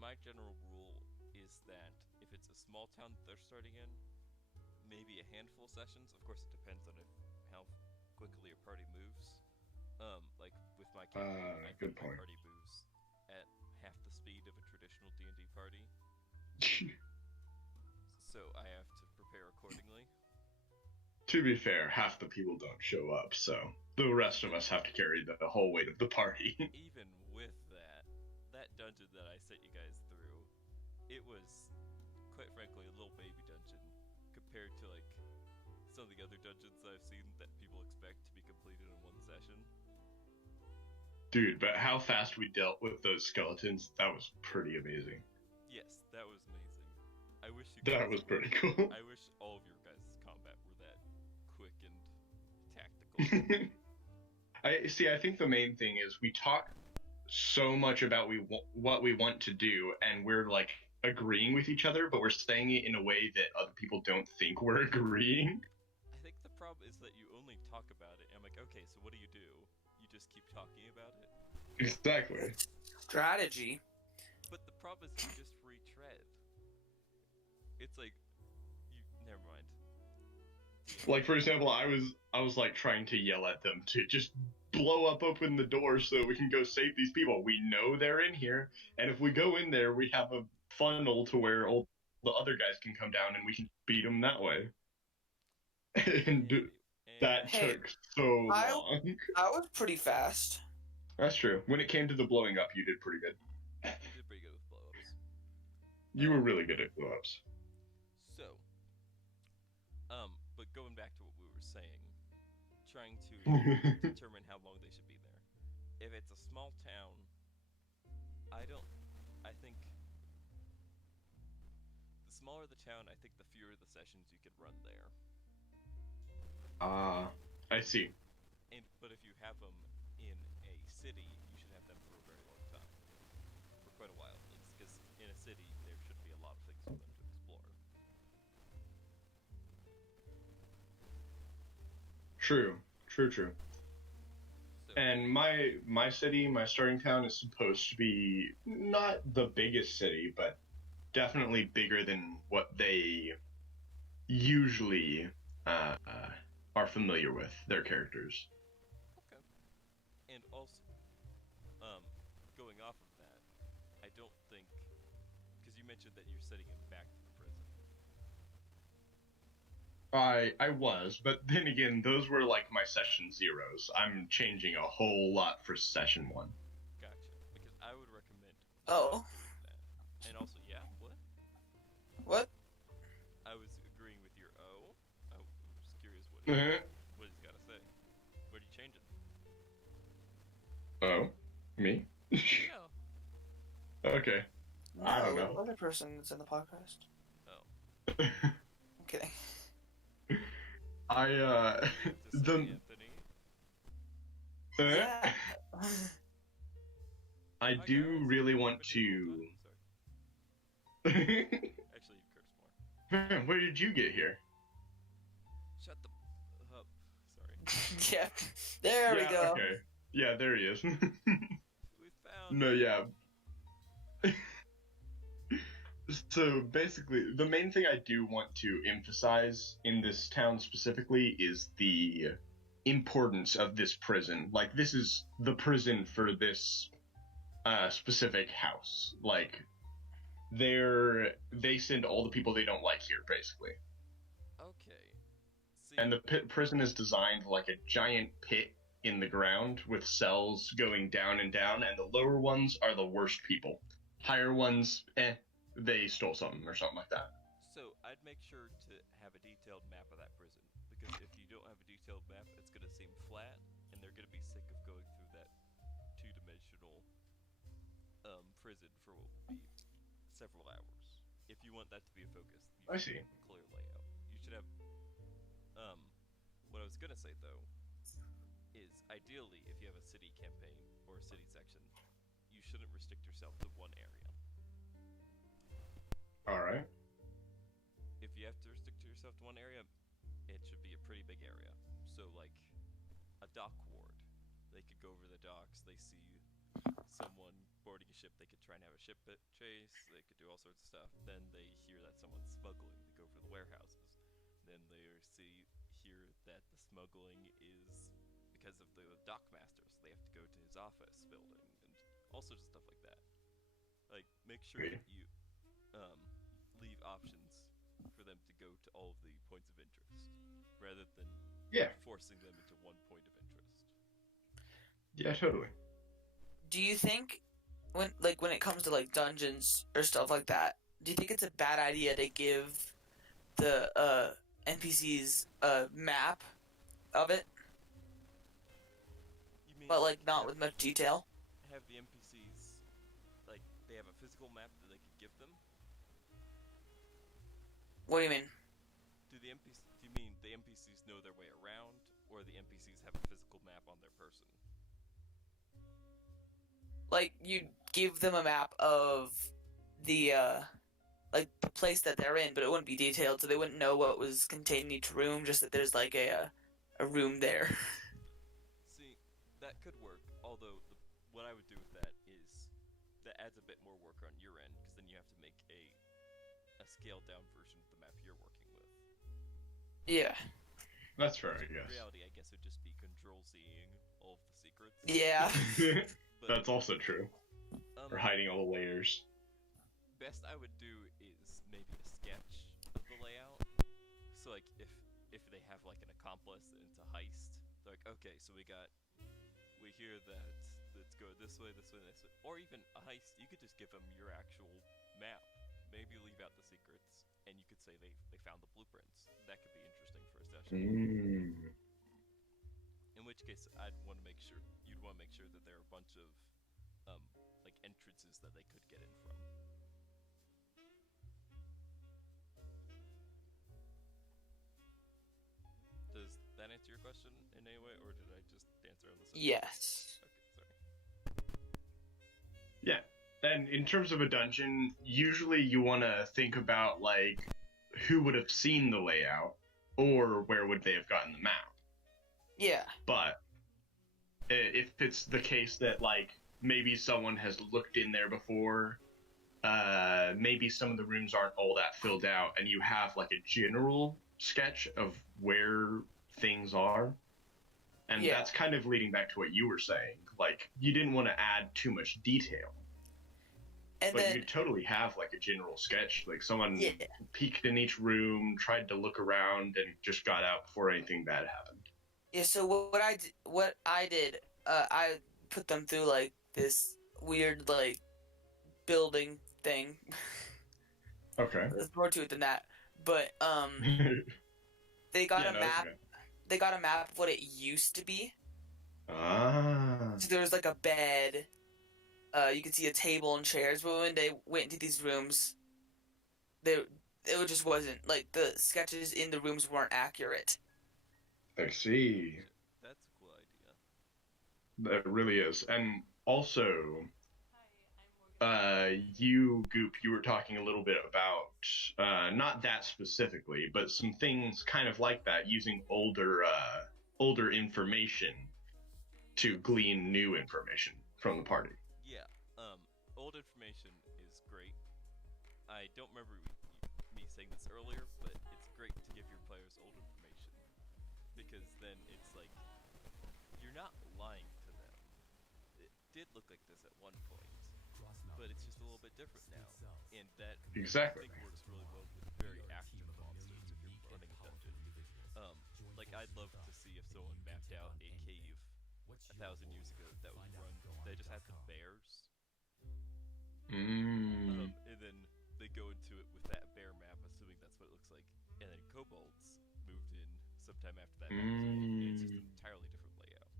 My general rule is that if it's a small town that they're starting in, maybe a handful of sessions. Of course, it depends on how quickly your party moves. Like with my campaign, I good think my point. party moves at half the speed of a traditional D&D party. So I have to prepare accordingly. To be fair, half the people don't show up, so the rest of us have to carry the whole weight of the party. Even with that dungeon that I sent you guys through, it was, quite frankly, a little baby dungeon compared to like some of the other dungeons I've seen that people expect to be completed in one session. Dude, but how fast we dealt with those skeletons, that was pretty amazing. Yes, that was amazing. I wish you That guys was pretty cool. I wish all of your guys' combat were that quick and tactical. I see. I think the main thing is we talk so much about what we want to do, and we're like agreeing with each other, but we're saying it in a way that other people don't think we're agreeing. I think the problem is that you only talk about it. And I'm like, okay, so what do? You just keep talking about it. Exactly. Strategy. But the problem is you just retread. It's like never mind. Like for example, I was like trying to yell at them to just open the door so we can go save these people. We know they're in here, and if we go in there, we have a funnel to where all the other guys can come down, and we can beat them that way. And that Hey, took so long. I was pretty fast. That's true. When it came to the blowing up, you did pretty good. You did pretty good with blow-ups. You were really good at blow-ups. So, but going back to what we were saying, trying to determine how long they should be there. If it's a small town, I think the smaller the town, I think the fewer the sessions you could run there. I see. But if you have them in a city, you should have them for a very long time, for quite a while at least, because in a city there should be a lot of things for them to explore. True. So, And my city, my starting town, is supposed to be not the biggest city, but definitely bigger than what they usually are familiar with their characters. okay. And also, going off of that, I don't think, because you mentioned that you're setting it back to the prison. I was, but then again, those were like my session zeros. I'm changing a whole lot for session 1. Gotcha. Because I would recommend Oh. doing that. And also, yeah, what? What? I was agreeing with your O. I was curious what he's got to say. Where do you change it? Oh, me? No. Okay. No, I don't know. Other person that's in the podcast. Oh. I'm kidding. I To say the Anthony. Yeah. I Okay, do was really want commenting the whole to. time. Sorry. Actually, you curse more. Where did you get here? Shut the up. Sorry. Yeah. There we Yeah, go. Okay. Yeah, there he is. We found. No, yeah. So basically, the main thing I do want to emphasize in this town specifically is the importance of this prison. Like, this is the prison for this specific house. Like, they send all the people they don't like here, basically. Okay. See, And the prison is designed like a giant pit in the ground with cells going down and down, and the lower ones are the worst people. Higher ones, they stole something or something like that. so I'd make sure to have a detailed map of that prison, because if you don't have a detailed map, it's gonna seem flat, and they're gonna be sick of going through that two-dimensional prison for what would be several hours. If you want that to be a focus, you I should see. have a clear layout. You should have what I was gonna say though is ideally if you have a city campaign or a city section, you shouldn't restrict yourself to one area. Alright. If you have to restrict yourself to one area, it should be a pretty big area. So like a dock ward, they could go over the docks, they see someone boarding a ship, they could try and have a ship chase, they could do all sorts of stuff. Then they hear that someone's smuggling, they go for the warehouses. Then they hear that the smuggling is because of the dock masters. They have to go to his office building and all sorts of stuff like that. Like make sure that you leave options for them to go to all of the points of interest rather than forcing them into one point of interest. Yeah, totally. Do you think when it comes to like dungeons or stuff like that, do you think it's a bad idea to give the NPCs a map of it, You mean but like not with much detail? have the NPCs like they have a physical map that they could give them? What do you mean? Do you mean the NPCs know their way around, or the NPCs have a physical map on their person. Like, you give them a map of the like the place that they're in, but it wouldn't be detailed, so they wouldn't know what was contained in each room. Just that there's like a room there. See, that could work. Although what I would do with that is that adds a bit more work on your end, because then you have to make a scaled down version of the map you're working with. Yeah. That's fair, I In guess. reality, I guess it would just be control-Zing all of the secrets. Yeah. But, That's also true. Or hiding all the layers. Best I would do is maybe a sketch of the layout. So like if they have like an accomplice and it's a heist, they're like, okay, so we hear that let's go this way, this way, this way. Or even a heist, you could just give them your actual map. Maybe leave out the secrets, and you could say they found the blueprints. That could be interesting for a session. In which case, you'd want to make sure that there are a bunch of like entrances that they could get in from. Does that answer your question in any way, or did I just dance around the subject? Yes. Okay, sorry. Yeah. And in terms of a dungeon, usually you want to think about, like, who would have seen the layout, or where would they have gotten the map. Yeah. But if it's the case that, like, maybe someone has looked in there before, maybe some of the rooms aren't all that filled out, and you have, like, a general sketch of where things are. And Yeah. that's kind of leading back to what you were saying. Like, you didn't want to add too much detail. And But then you totally have, like, a general sketch. Like, someone yeah. peeked in each room, tried to look around, and just got out before anything bad happened. Yeah, so what I did, I put them through like this weird like building thing. Okay. There's more to it than that, but they got Yeah, a no, map. okay. They got a map of what it used to be. Ah. So there was like a bed. You could see a table and chairs, but when they went into these rooms, it just wasn't like the sketches in the rooms weren't accurate. I see. That's a cool idea. That really is. And also, Goop, you were talking a little bit about, not that specifically, but some things kind of like that, using older information to glean new information from the party. Yeah, old information is great. I don't remember me saying this earlier, but it's great to give your players old information, because then it's like, you're not lying to them. It did look like this at one point, but it's just a little bit different now, and that Exactly. I think works really well with very active monsters if you're running a dungeon. Like, I'd love to see if someone mapped out a cave 1,000 years ago that was run. They just had the bears, and then they go into it with that bear map, assuming that's what it looks like, and then kobolds moved in sometime after that. And it's just an entirely different layout,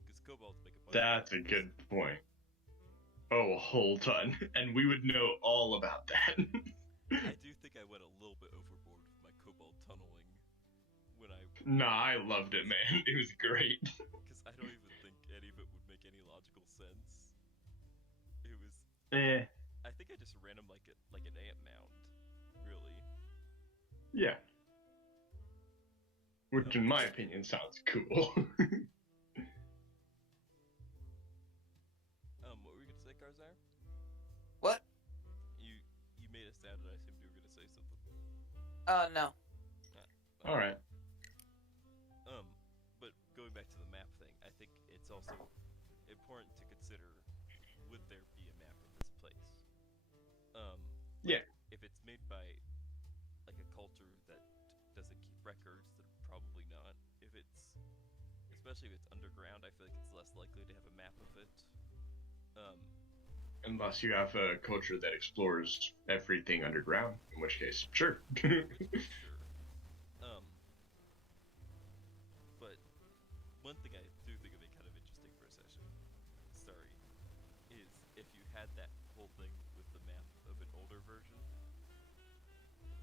because kobolds make a bunch. That's a good point. Oh, a whole ton. And we would know all about that. I do think I went a little bit overboard with my kobold tunneling when I. Nah, I loved it, man. It was great. Because I don't even think any of it would make any logical sense. It was. I think I just ran them like an ant mound, really. Yeah. Which, in my opinion, sounds cool. What were you gonna say, Karzar? What? You made a sound, and I assumed you were gonna say something. No. Alright. But going back to the map thing, I think it's also important to consider, would there be a map of this place? Yeah. If it's made by, like, a culture that doesn't keep records, then probably not. Especially if it's underground, I feel like it's less likely to have a map of it. Unless you have a culture that explores everything underground, in which case, sure. Sure. But one thing I do think would be kind of interesting for a session, sorry, is if you had that whole thing with the map of an older version.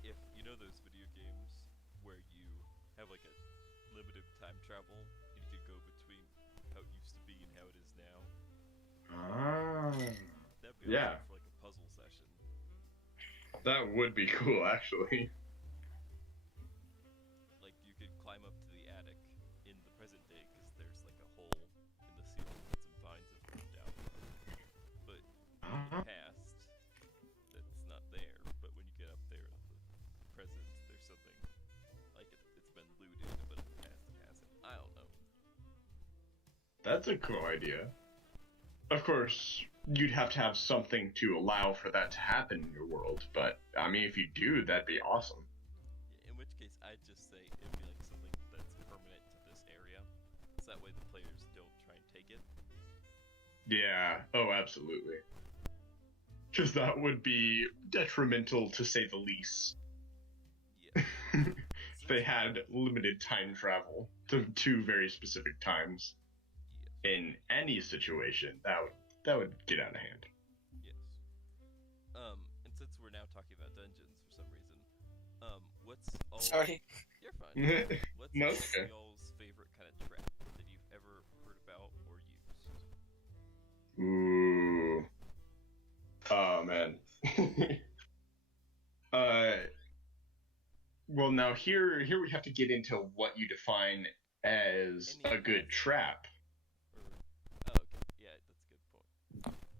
If you know those video games where you have like a limited time travel, and you could go between how it used to be and how it is now. Ah, That'd be yeah, awesome for like a puzzle session. that would be cool, actually. Like you could climb up to the attic in the present day because there's like a hole in the ceiling that some vines have come down from. But in the past, that's not there. But when you get up there in the present, there's something like it's been looted, but in the past it hasn't. I don't know. That's a cool idea. Of course, you'd have to have something to allow for that to happen in your world, but I mean, if you do, that'd be awesome. Yeah, in which case, I'd just say it'd be like something that's permanent to this area, so that way the players don't try and take it. Yeah, oh, absolutely. Because that would be detrimental, to say the least. Yeah. If they had limited time travel to two very specific times in any situation, that would get out of hand. Yes. And since we're now talking about dungeons for some reason, what's all? Sorry. You're fine. What's No, all it's okay. y'all's favorite kind of trap that you've ever heard about or used? Ooh. Oh man. Well, now here we have to get into what you define as Any a good trap, Or oh, okay, yeah, that's a good point.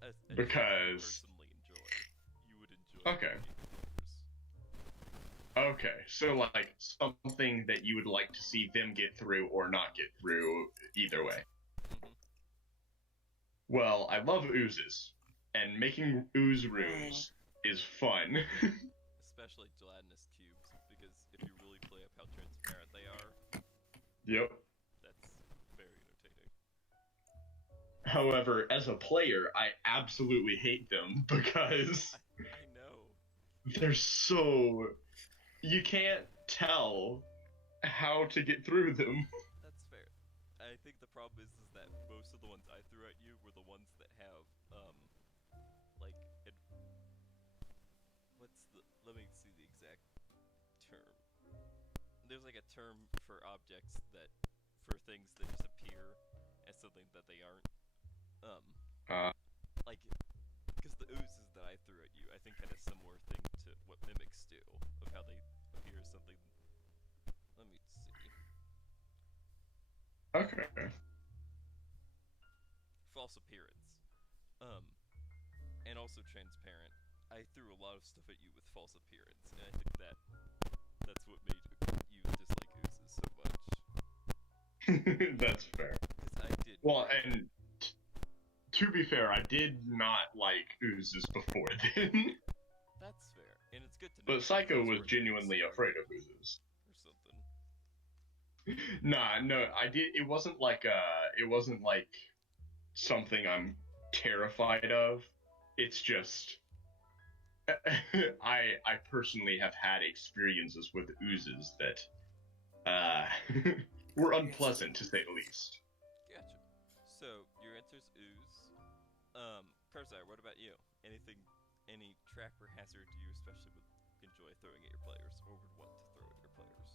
A trap you because personally enjoy, you would enjoy. Okay. others. okay, so like something that you would like to see them get through or not get through, either way. Mhm. Well, I love oozes, and making ooze rooms is fun. Especially gelatinous cubes, because if you really play up how transparent they are, Yep. that's very entertaining. However, as a player, I absolutely hate them because I know. they're so... You can't tell how to get through them. That's fair. I think the problem is that most of the ones I threw at you were the ones that have, like, what's the, let me see the exact term. There's like a term for objects that, for things that just appear as something that they aren't. Uh, Like, because the oozes that I threw at you, I think had a similar thing to what mimics do, of how they appear as something. Let me see. okay. False appearance. And also transparent. I threw a lot of stuff at you with false appearance, and I think that's what made you dislike oozes so much. That's fair. Because I did. Well, and to be fair, I did not like oozes before then. That's fair, and it's good to know. But Psycho because was we're genuinely smart afraid of oozes. or something. Nah, no, I did. It wasn't like something I'm terrified of. It's just I personally have had experiences with oozes that were unpleasant, to say the least. Gotcha. So your answer's ooze. Karzai, what about you? Any trap or hazard you especially would enjoy throwing at your players, or would want to throw at your players?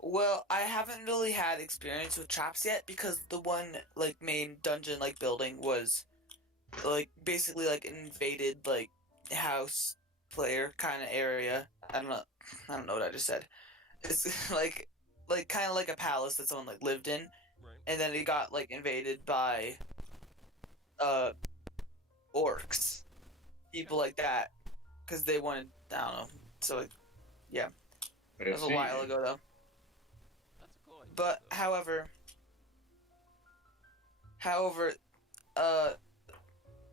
Well, I haven't really had experience with traps yet because the one like main dungeon like building was like basically like an invaded like house player kind of area. I don't know what I just said. It's like kind of like a palace that someone like lived in, Right. and then it got like invaded by orcs, people like that, because they wanted, I don't know. So like, yeah, I that was a see. while ago though. That's a cool idea. But though. however,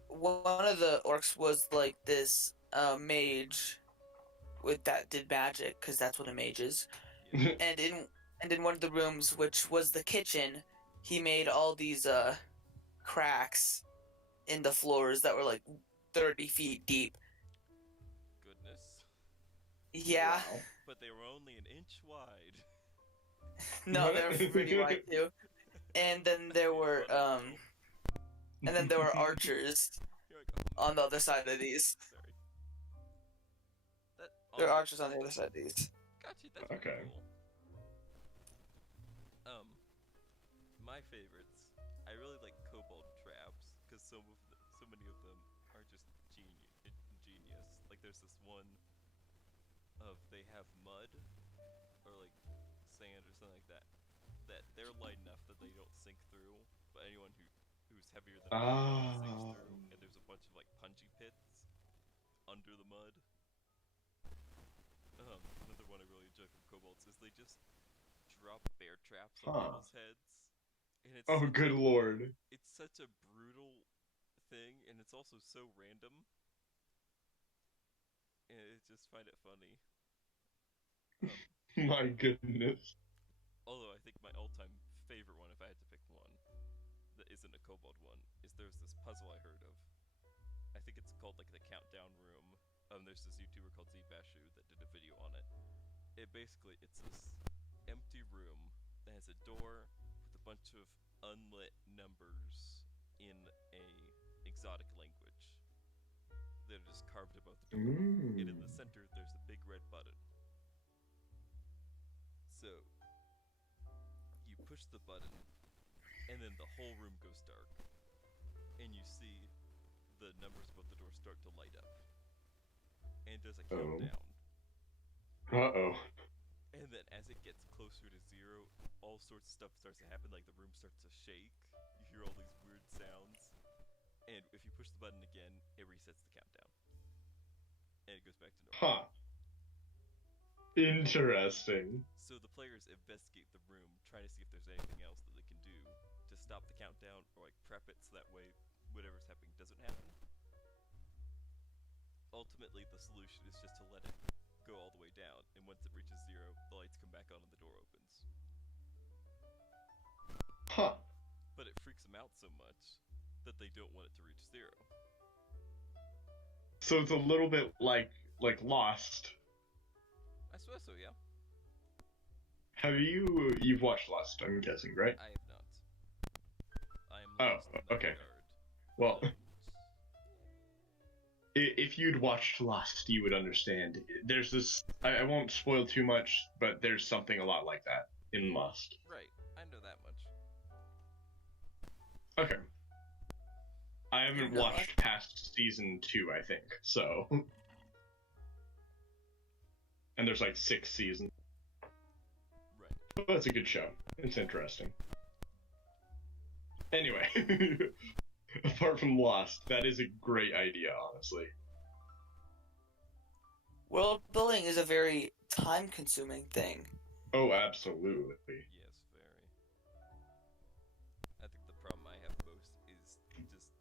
one of the orcs was like this mage with that did magic, because that's what a mage is. Yeah. And in one of the rooms, which was the kitchen, he made all these cracks in the floors that were like 30 feet deep. Goodness. Yeah. Wow. But they were only an inch wide. No, they're pretty wide too. And then there were archers You're like, oh, on the other side of these. sorry. That There are also- archers on the other side of these. Gotcha, that's Okay. pretty cool. my favorites, I really like kobold traps because so many of them are just ingenious. Like there's this one of they have mud or like sand or something like that they're light enough that they don't sink through, but anyone who's heavier than sinks Oh. through. And there's a bunch of like punji pits under the mud. Another one I really enjoy from kobolds is they just drop bear traps on people's heads, and Oh, good lord. it's such a brutal thing, and it's also so random, and I just find it funny. My goodness. Although I think my all-time favorite one, if I had to pick one that isn't a kobold one, is there's this puzzle I heard of. I think it's called like the Countdown Room. There's this YouTuber called Zbashu that did a video on it. It's this empty room that has a door with a bunch of unlit numbers in a exotic language that are just carved above the door. And in the center, there's a big red button. So you push the button, and then the whole room goes dark, and you see the numbers above the door start to light up, and there's a countdown. Uh-oh. And then as it gets closer to 0, all sorts of stuff starts to happen, like the room starts to shake, you hear all these weird sounds, and if you push the button again, it resets the countdown, and it goes back to normal. Interesting. So the players investigate the room, trying to see if there's anything else that they can do to stop the countdown or like prep it so that way whatever's happening doesn't happen. Ultimately, the solution is just to let it go all the way down, and once it reaches 0, the lights come back on and the door opens. Huh. But it freaks them out so much that they don't want it to reach 0. So it's a little bit like Lost. I suppose so, yeah. You've watched Lost, I'm guessing, right? I have not. I am lost in that okay. regard. Well, So, if you'd watched Lost, you would understand. There's this, I won't spoil too much, but there's something a lot like that in Lost. right, I know that much. Okay. I haven't watched past season 2, I think, so. And there's like 6 seasons. Right. But it's a good show. It's interesting. Anyway, apart from Lost, that is a great idea, honestly. World building is a very time-consuming thing. Oh, absolutely. Yes, very. I think the problem I have most is just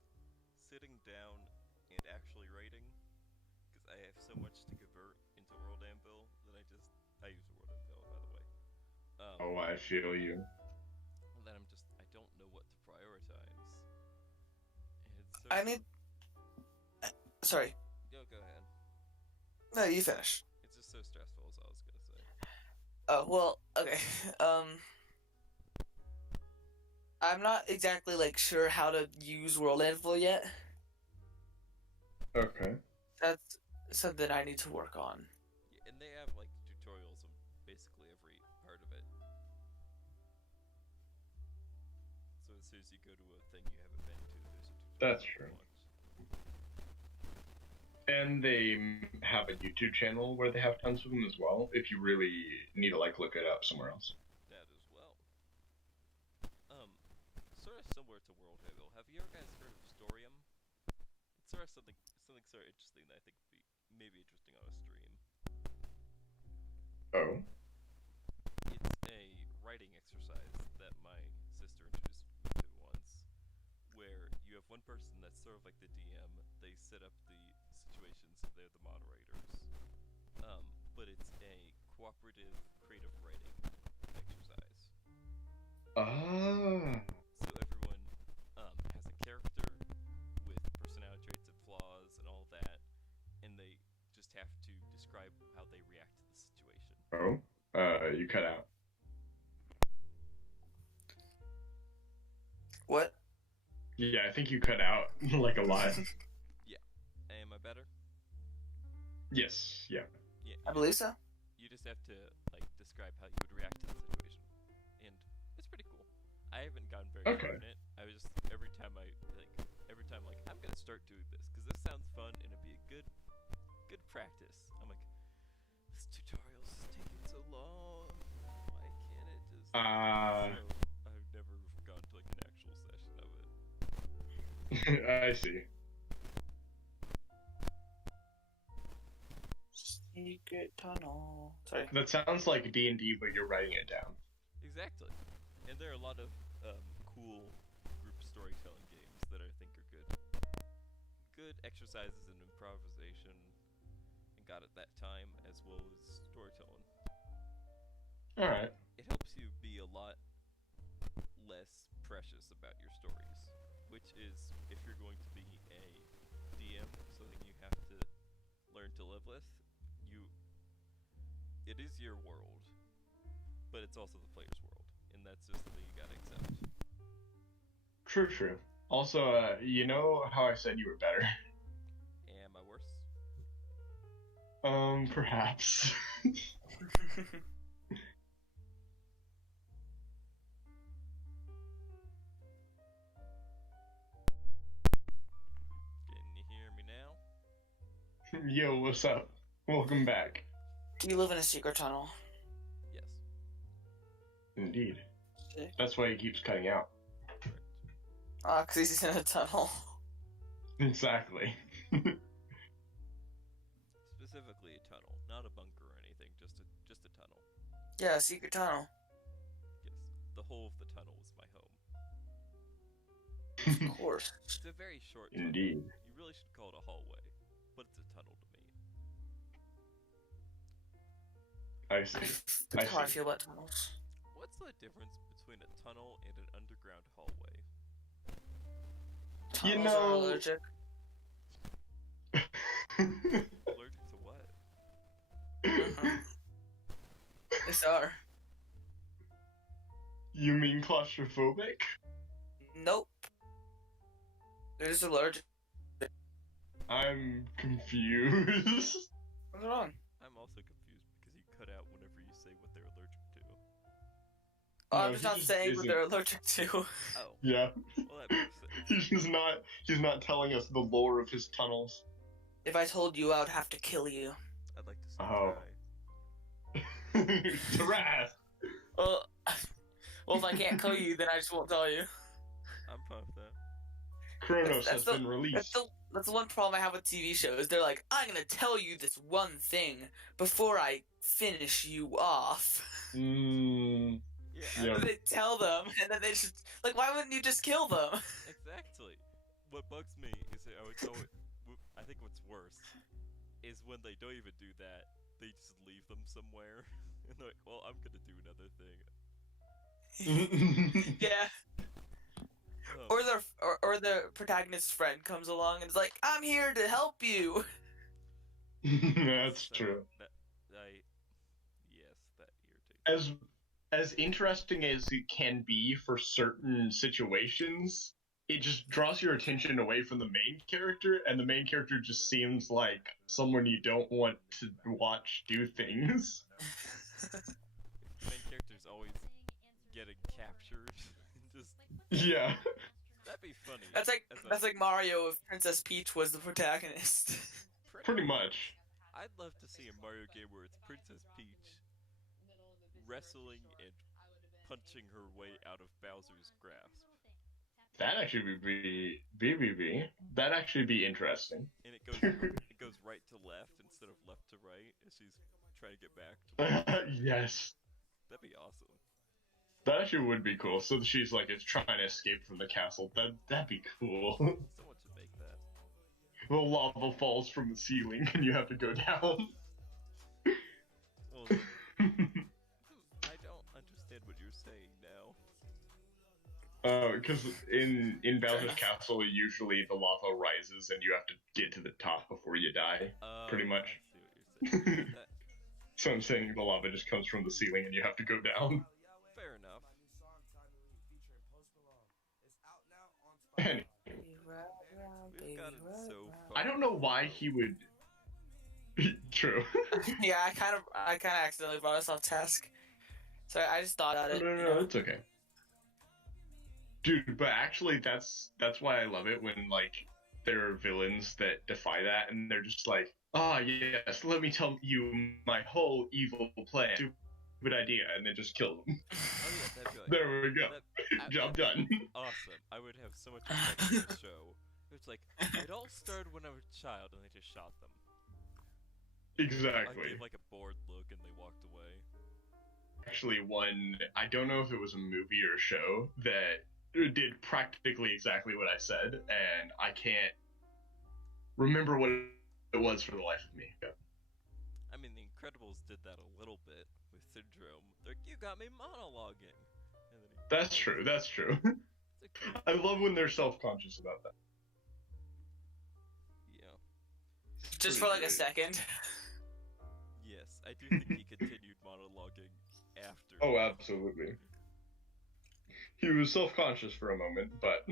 sitting down and actually writing, because I have so much to convert into World Anvil that I use World Anvil, by the way. Oh, I feel you. That I don't know what to prioritize. And it's so I mean, sorry. Go ahead. No, you finish. It's just so stressful, is all I was gonna say. Oh, well, okay. I'm not exactly, like, sure how to use World Anvil yet. Okay. That's something I need to work on. Yeah, and they have, like, tutorials on basically every part of it. So as soon as you go to a thing you haven't been to, there's a tutorial. That's true. And they have a YouTube channel where they have tons of them as well, if you really need to, like, look it up somewhere else. That as well. Sort of similar to World Anvil. Have you ever guys heard of Storium? It's sort of something sort of interesting that I think would be maybe interesting on a stream. Oh. It's a writing exercise that my sister introduced me to once, where you have one person that's sort of like the DM. They set up the situations, they're the moderators. But it's a cooperative creative writing exercise. Ah. So everyone has a character with personality traits and flaws and all that, and they just have to describe how they react to the situation. Oh. You cut out. What? Yeah, I think you cut out, like, a lot. Yeah. Am I better? Yes, yeah. Yeah. I believe so. You just have to, like, describe how you would react to the situation. And it's pretty cool. I haven't gotten very Okay. far in it. I was just every time I'm gonna start doing this because this sounds fun and it'd be a good practice. I'm like, this tutorial's taking so long. Why can't it just? So I've never gone to like an actual session of it. I see. Secret tunnel. Sorry. That sounds like D&D, but you're writing it down. Exactly. And there are a lot of cool group storytelling games that I think are good. Good exercises in improvisation and God at that time, as well as storytelling. Alright. It helps you be a lot less precious about your stories, which is if you're going to be a DM, something you have to learn to live with. It is your world, but it's also the player's world, and that's just something you gotta accept. True. Also, you know how I said you were better? Am I worse? Perhaps. Can you hear me now? Yo, what's up? Welcome back. Do you live in a secret tunnel? Yes. Indeed. Sick. That's why he keeps cutting out. Correct. Ah, 'cause he's in a tunnel. Exactly. Specifically a tunnel, not a bunker or anything, just a tunnel. Yeah, a secret tunnel. Yes. The whole of the tunnel is my home. Of course. It's a very short tunnel. Indeed. You really should call it a hallway, but it's a tunnel to me. I see. That's how I see. feel about tunnels. What's the difference between a tunnel and an underground hallway? You Tunnels are know- allergic. Allergic to what? Yes, are. You mean claustrophobic? Nope. They're just allergic. I'm confused. What's wrong? I'm also confused because you cut out whenever you say what they're allergic to. Oh, No, I'm just he not just saying what isn't. they're allergic to. Oh, Yeah. well that makes sense. He's not telling us the lore of his tunnels. If I told you, I would have to kill you. I'd like to see Oh. try. Taras! Well, if I can't kill you, then I just won't tell you. I'm fine with that. Kronos That's has been released. That's the one problem I have with TV shows. They're like, I'm gonna tell you this one thing before I finish you off. Yeah, Yeah. They tell them, and then they just like, why wouldn't you just kill them? Exactly. What bugs me is that I think what's worse is when they don't even do that, they just leave them somewhere. And they're like, well, I'm gonna do another thing. Yeah. Or the protagonist's friend comes along and is like, I'm here to help you. That's So, true. Yes, that irritates. As interesting as it can be for certain situations, it just draws your attention away from the main character, and the main character just seems like someone you don't want to watch do things. The main character's always getting captured. Just Yeah. that'd be funny. That's as a- like Mario if Princess Peach was the protagonist. Pretty much. I'd love to see a Mario game where it's Princess Peach wrestling and punching her way out of Bowser's grasp. That actually would be BBB. That'd actually be interesting. And it goes right to left instead of left to right as she's trying to get back to left. Yes. That'd be awesome. That actually would be cool. So she's like, it's trying to escape from the castle. That'd be cool. Someone should make that. The lava falls from the ceiling and you have to go down. Well, I don't understand what you're saying now. Because in Bowser's castle, usually the lava rises and you have to get to the top before you die. Pretty much. I see what you're saying. So I'm saying the lava just comes from the ceiling and you have to go down. Fair enough. Anyway, We've gotten so far. I don't know why he would. True. Yeah, I kind of accidentally brought us off task. Sorry, I just thought about it. No, it's okay. Dude, but actually that's why I love it when like there are villains that defy that and they're just like, ah yes, let me tell you my whole evil plan. Stupid idea, and then just kill them. Oh yeah, that'd be like There we go. Job that'd done. be awesome. I would have so much respect for the show. It's like it all started when I was a child, and they just shot them. I Exactly. gave like a bored look, and they walked away. Actually, one, I don't know if it was a movie or a show that did practically exactly what I said, and I can't remember what it was for the life of me. Yeah. I mean, The Incredibles did that a little bit with Syndrome. They're like, you got me monologuing. And then That's true. That's true. it's like, cool. I love when they're self-conscious about that. Yeah. Just for like a second. Yes, I do think he continued monologuing after. Oh, absolutely. He was self-conscious for a moment, but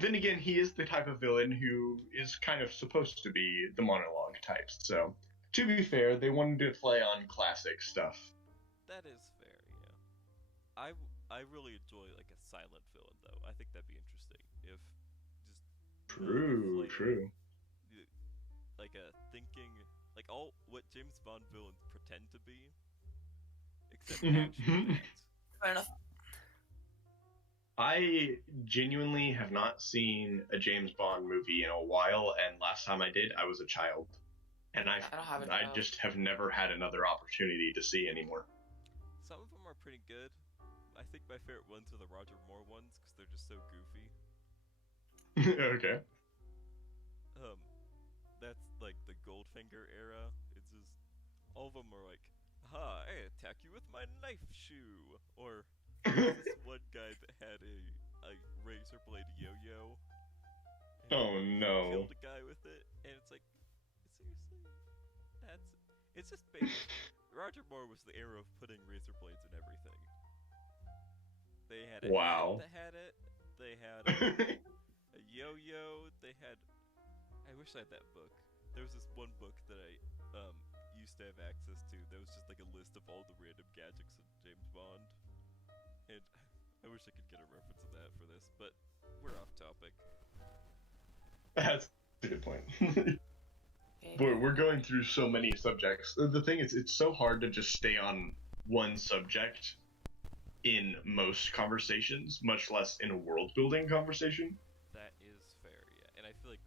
then again, he is the type of villain who is kind of supposed to be the monologue type. So, to be fair, they wanted to play on classic stuff. That is fair, yeah. I really enjoy like a silent villain though. I think that'd be interesting if just True, true. like a thinking like all what James Bond villains pretend to be, except actually that. Fair enough. I genuinely have not seen a James Bond movie in a while, and last time I did, I was a child. And I don't have a I child. just have never had another opportunity to see anymore. Some of them are pretty good. I think my favorite ones are the Roger Moore ones because they're just so goofy. Okay. That's like the Goldfinger era. It's just all of them are like, "Ha! I attack you with my knife shoe," or this one guy that had a razor blade yo-yo. And Oh no. Killed a guy with it, and it's like, seriously, it's just basic. Roger Moore was the era of putting razor blades in everything. They had a Wow. hat that had it. They had a yo-yo. They had. I wish I had that book. There was this one book that I used to have access to. That was just like a list of all the random gadgets in James Bond. And I wish I could get a reference of that for this, but we're off topic. That's a good point. Boy, we're going through so many subjects. The thing is, it's so hard to just stay on one subject in most conversations, much less in a world-building conversation. That is fair, yeah. And I feel like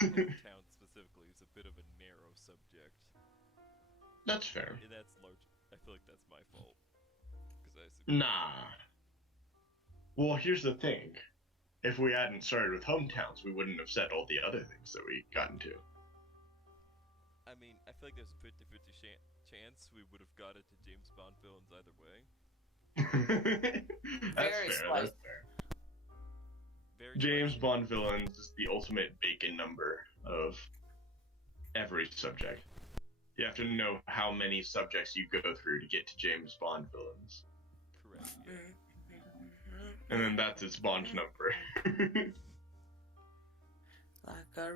Hometown specifically is a bit of a narrow subject. That's fair. And that's large. I feel like that's my fault. Nah. Well, here's the thing. If we hadn't started with hometowns, we wouldn't have said all the other things that we got into. I mean, I feel like there's a 50-50 chance we would have got into James Bond villains either way. That's Very fair. slight. That's fair. Very James spicy. Bond villains is the ultimate bacon number of every subject. You have to know how many subjects you go through to get to James Bond villains. Correct, yeah. And then that's its Bond number. Like a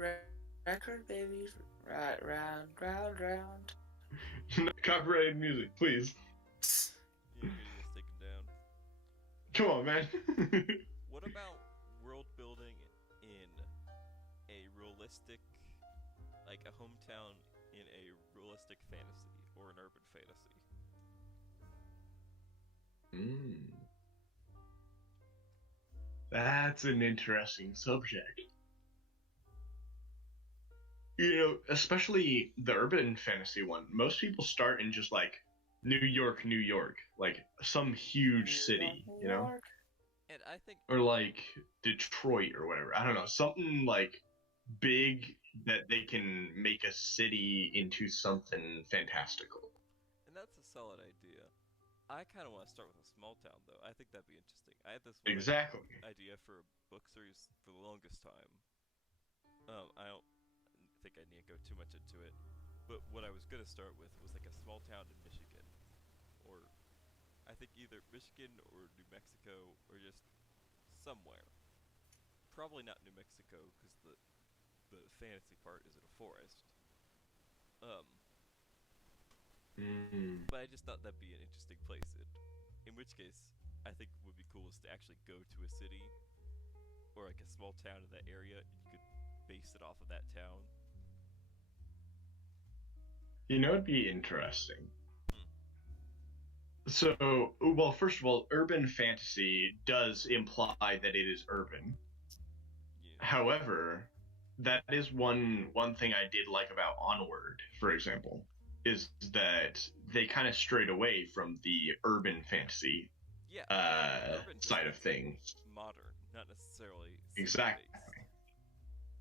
record, baby. Right round, round, round. Copyrighted music, please. Yeah, video is taken down. Come on, man. What about world building in a realistic, like a hometown in a realistic fantasy or an urban fantasy? That's an interesting subject. You know, especially the urban fantasy one. Most people start in just like New York, New York, like some huge city, you know, And I think or like Detroit or whatever. I don't know, something like big that they can make a city into something fantastical. And that's a solid idea. I kind of want to start with a small town, though. I think that'd be interesting. I had this one Exactly. idea for a book series for the longest time. I don't think I need to go too much into it, but what I was gonna start with was like a small town in Michigan, or I think either Michigan or New Mexico, or just somewhere. Probably not New Mexico, because the fantasy part is in a forest. But I just thought that'd be an interesting place. In which case, I think would be cool is to actually go to a city or like a small town in that area, and you could base it off of that town. It'd be interesting. Hmm. So, well, first of all, urban fantasy does imply that it is urban. Yeah. However, that is one thing I did like about Onward, for example, is that they kind of strayed away from the urban fantasy Yeah. Urban just side of means things. modern, not necessarily Exactly. city-based.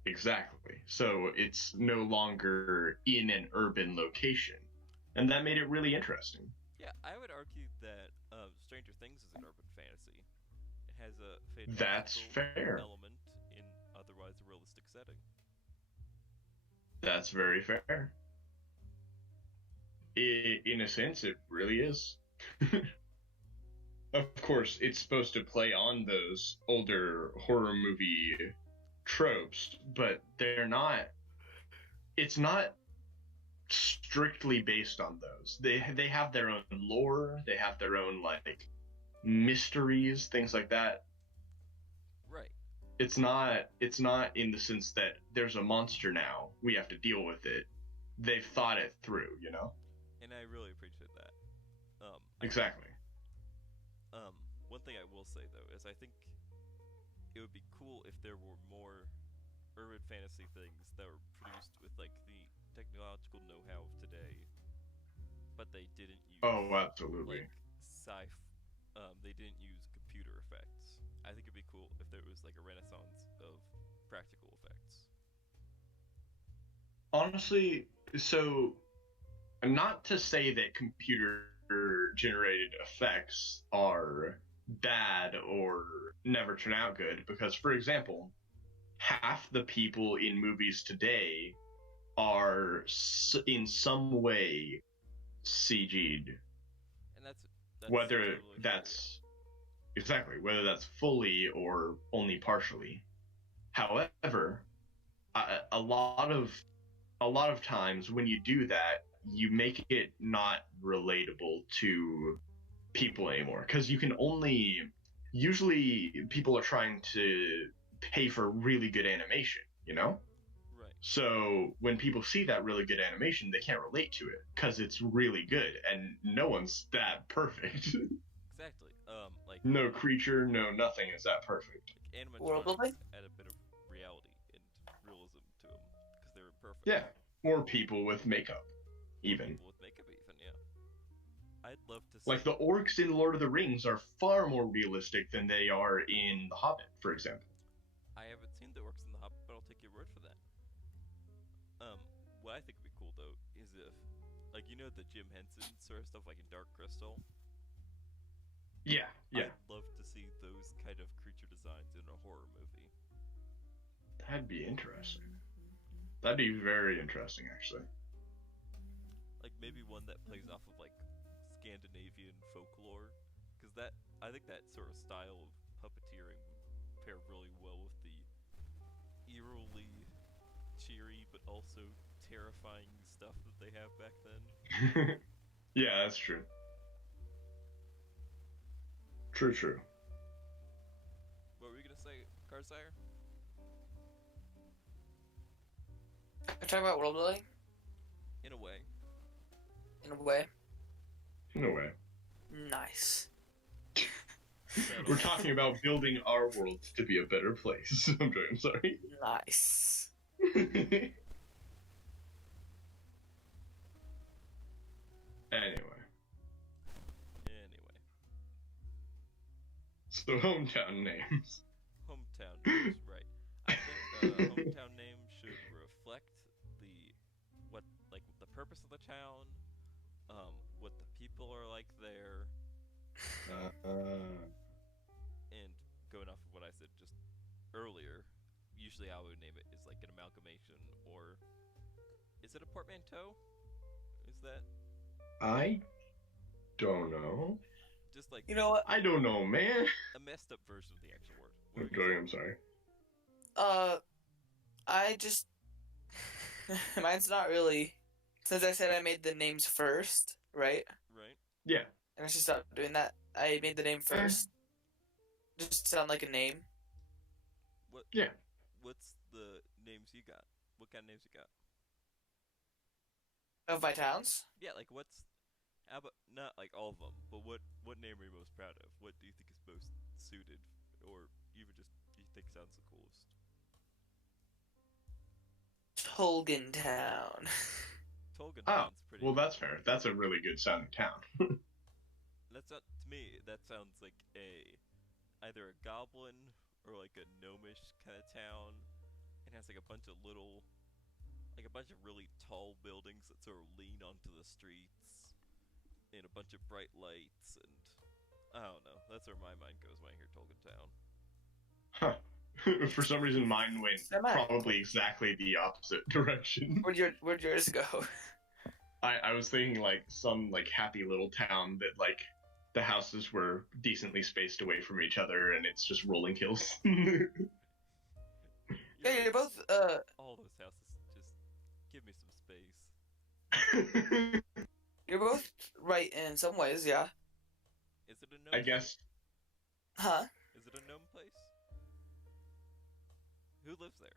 Exactly. So it's no longer in an urban location. And that made it really interesting. Yeah, I would argue that Stranger Things is an urban fantasy. It has a That's fantastical fair. element in otherwise a realistic setting. That's very fair. In a sense, it really is. Of course, it's supposed to play on those older horror movie tropes, but they're not. It's not strictly based on those. They have their own lore. They have their own like mysteries, things like that. Right. It's not in the sense that there's a monster now. We have to deal with it. They've thought it through, And I really appreciate that. Exactly. One thing I will say though is I think it would be cool if there were more urban fantasy things that were produced with like the technological know-how of today, but they didn't use Oh, absolutely. like they didn't use computer effects. I think it'd be cool if there was like a renaissance of practical effects. Honestly, so not to say that computer generated effects are bad or never turn out good, because, for example, half the people in movies today are in some way CG'd, And that's whether totally fair, that's exactly whether that's fully or only partially. However, a lot of times when you do that, you make it not relatable to people anymore because you can only usually people are trying to pay for really good animation. yeah. Right. So when people see that really good animation, they can't relate to it because it's really good and no one's that perfect. Exactly. Like No creature, no nothing is that perfect. World animatronics building? add a bit of reality and realism to them because they're imperfect. Yeah, or people with makeup, Or even. people with makeup, even, yeah. I'd love to see. Like the orcs in Lord of the Rings are far more realistic than they are in The Hobbit, for example. I haven't seen the orcs in the Hobbit, but I'll take your word for that. What I think would be cool though is if, like, the Jim Henson sort of stuff, like in Dark Crystal. Yeah, yeah. I'd love to see those kind of creature designs in a horror movie. That'd be interesting. That'd be very interesting, actually. Like maybe one that plays off of like Scandinavian folklore, because I think that sort of style of puppeteering would pair really well with the eerily cheery but also terrifying stuff that they have back then. Yeah, that's true. True. What were you gonna say, Carsire? You're talking about world building In a way. in a way. In a way. Nice. We're talking about building our world to be a better place. I'm sorry. Nice. Anyway, Anyway, so hometown names. hometown names, right? I think hometown names should reflect the purpose of the town, what the people are like there, and going off of what I said just earlier. Usually, I would name it is like an amalgamation, or is it a portmanteau? Is that I don't know. just like You know what? I don't know, man. a messed up version of the actual word? What were you I'm sorry. I just mine's not really, since I said I made the names first, right? saying? Right. Yeah. And I should stop doing that. I made the name first. Just to sound like a name. What? Yeah. What's the names you got? What kind of names you got? Of my towns? Yeah, like what's? How about not like all of them, but what name are you most proud of? What do you think is most suited, or even just you think sounds the coolest? Tolgan Town. Tolgan Oh, sounds pretty. well, that's fair. That's a really good sounding town. That's not to me. That sounds like either a goblin or like a gnomish kind of town. It has like a bunch of like a bunch of really tall buildings that sort of lean onto the streets, and a bunch of bright lights, and I don't know. That's where my mind goes when I hear Tolkien Town. Huh. For some reason, mine went probably exactly the opposite direction. Where'd yours go? I was thinking like some like happy little town that like the houses were decently spaced away from each other and it's just rolling hills. Yeah, you're both All those houses, just give me some space. you're both right in some ways, yeah. Is it a gnome? I guess. Huh? Is it a gnome place? Who lives there?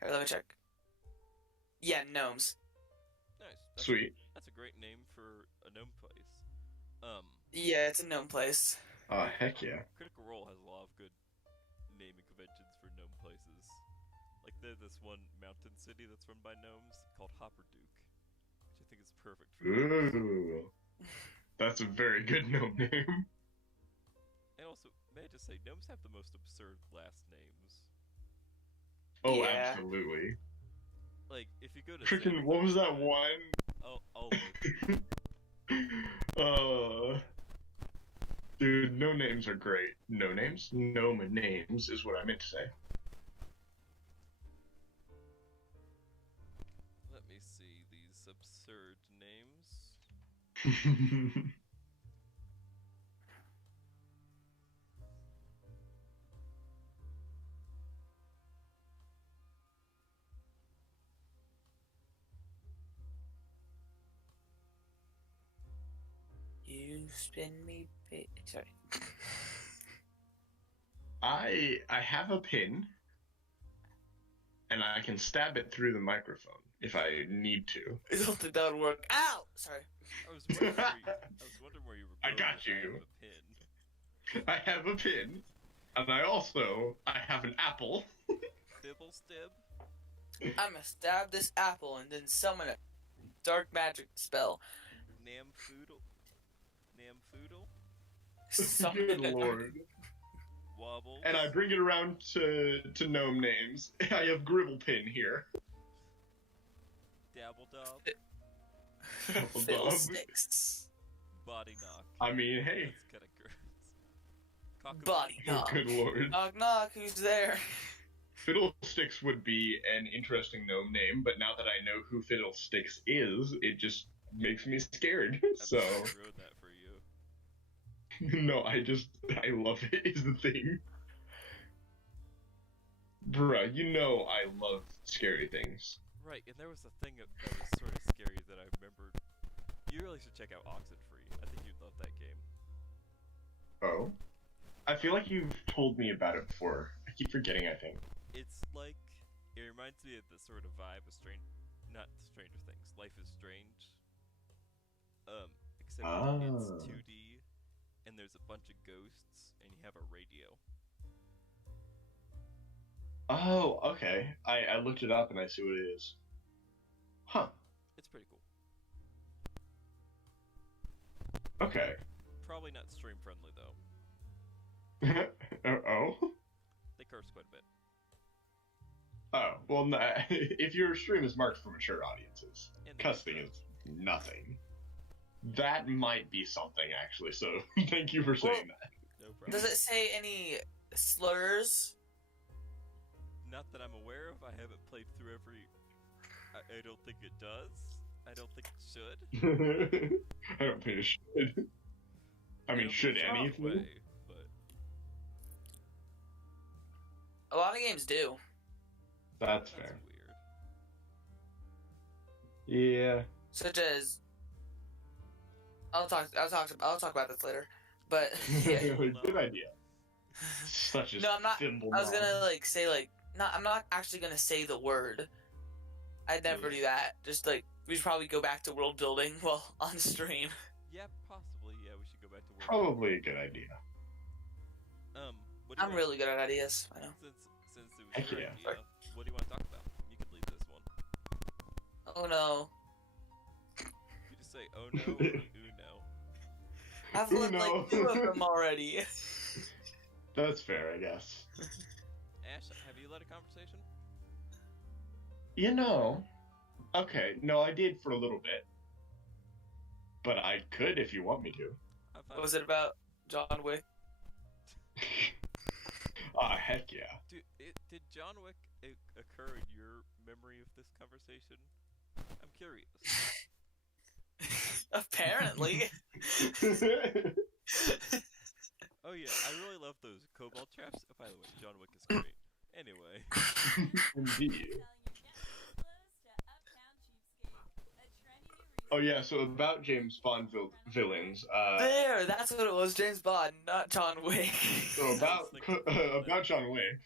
Here, let me check. Yeah, gnomes. Nice. Sweet. That's a great name for a gnome place. Yeah, it's a gnome place. Oh, heck yeah. Critical Role has a lot of good naming conventions for gnome places. Like there's this one mountain city that's run by gnomes called Hopperduke, which I think is perfect for gnomes. Ooh. That's a very good gnome name. And also, may I just say, gnomes have the most absurd last names. Oh, Yeah. absolutely. Like, if you go to Freaking, what was that one? Oh, Dude, no names are great. No names? Gnome names is what I meant to say. let me see these absurd names. You spin me, sorry. I have a pin, and I can stab it through the microphone if I need to. I don't think that would work. Ow! Sorry. I was wondering where you were I going got with you. a pin. I have a pin, and I have an apple. Dibble stib? I'm gonna stab this apple and then summon a dark magic spell. Namfoodle? Namfoodle? Summon Good a dark- lord. Wobbles? And I bring it around to gnome names. I have Gribblepin here. Dabbledob? Fiddlesticks. Body knock. I mean, hey. That's kinda gross. Cockapoo? Body Oh, knock. good lord. Knock knock, who's there? Fiddlesticks would be an interesting gnome name, but now that I know who Fiddlesticks is, it just makes me scared. I'm So, sorry I ruined that for you. no, I love it, is the thing. Bruh, you know I love scary things. Right, and there was a thing that was sort of scary that I remembered. You really should check out Oxenfree. I think you'd love that game. Oh? I feel like you've told me about it before. I keep forgetting, I think. It's like, it reminds me of the sort of vibe of not Stranger Things, Life is Strange. Except it's 2D, and there's a bunch of ghosts, and you have a radio. Oh, okay. I looked it up and I see what it is. Huh. It's pretty cool. Okay. Probably not stream friendly though. Oh? They curse quite a bit. Oh, well, if your stream is marked for mature audiences, And they cussing curse. is nothing. That might be something, actually, so thank you for saying that. No problem. Does it say any slurs? Not that I'm aware of. I haven't played through every. I don't think it does. I don't think it should. I don't think it should. I mean, don't should think it's wrong anything? way, but A lot of games do. That's that's fair. weird. Yeah. Such as I'll talk about this later. But yeah. Good idea. Such a No, I'm not. thimble I was knob. gonna say not. I'm not actually gonna say the word. I'd never do that. Just we should probably go back to world building while on stream. Yeah, possibly. Yeah, we should go back to work. Probably a good idea. What do you I'm really good at ideas. I know. Since it was Heck your yeah. idea, what do you want to talk about? You could lead this one. Oh no. You just say, oh no, or ooh no. I've Ooh, led no. like 2 of them already. That's fair, I guess. Ash, have you led a conversation? You know, okay, no, I did for a little bit. But I could if you want me to. What was it about? John Wick? Heck yeah. Did John Wick occur in your memory of this conversation? I'm curious. Apparently. Oh yeah, I really love those cobalt traps. Oh, by the way, John Wick is great. Anyway. Indeed. Oh yeah, so about James Bond villains, There, that's what it was. James Bond, not John Wick. so about John Wick.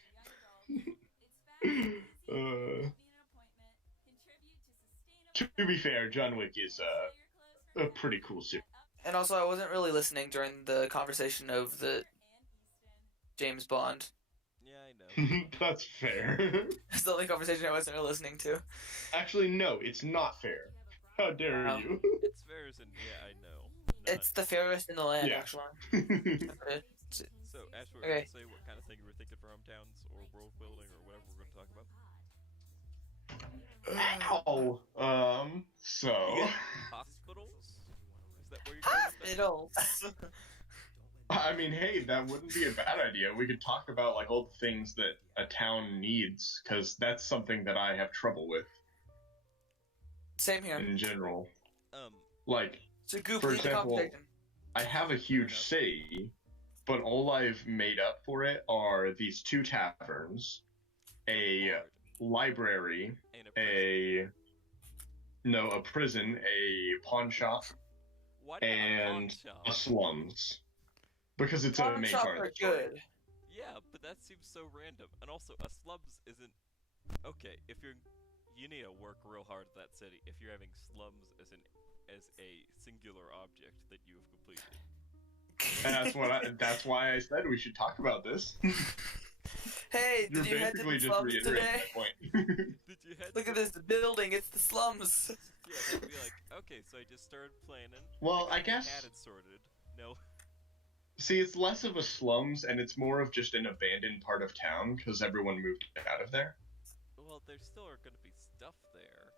To be fair, John Wick is a pretty cool series. And also, I wasn't really listening during the conversation of the James Bond. Yeah, I know. That's fair. It's the only conversation I wasn't really listening to. Actually, no, it's not fair. How dare Wow. you? It's fair as in, yeah, I know. It's the fairest in the land, Yeah. actually. So, Ash, we're Okay. going to say what kind of thing you were thinking for hometowns or world building or whatever we're going to talk about. Ow. So. Hospitals? Is that where you're going with that? Hospitals. I mean, hey, that wouldn't be a bad idea. We could talk about like all the things that a town needs, because that's something that I have trouble with Same here. in general. Um, Like, So, Goop, For lead the example, conversation. I have a huge city, but all I've made up for it are these 2 taverns, a hard. library, Ain't a prison. a prison, a pawn shop, Why do you have a pawn and shop? a slums. Because it's a Pawn main shops part of are the story. good. Yeah, but that seems so random. And also, a slums isn't... Okay, if you're... You need to work real hard at that city if you're having slums as a singular object that you have completed. And that's why I said we should talk about this. Hey, You're did you head to basically the just slums reiterating today? my point. Did you head Look to at this building, it's the slums. Yeah, they'd be like, okay, so I just started planning. Well, got I my guess- Had it sorted. No. See, it's less of a slums, and it's more of just an abandoned part of town, because everyone moved out of there. Well, there still are going to be stuff there.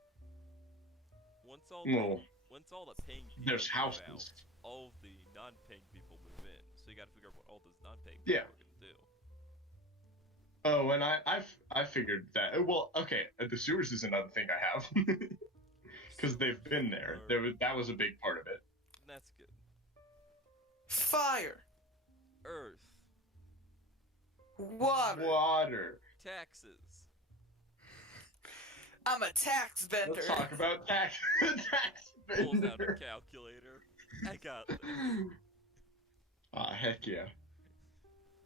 Once all Well, the paying people there's move houses. out, all of the non-paying people move in. So you got to figure out what all those non-paying Yeah. people are going to do. Oh, and I figured that. Well, okay, the sewers is another thing I have, because they've been there. That was a big part of it. That's good. Fire. Earth, Water. Water. taxes. I'm a tax bender. Let's talk about tax. Tax Pulls out a bender. calculator. I got this. Heck yeah.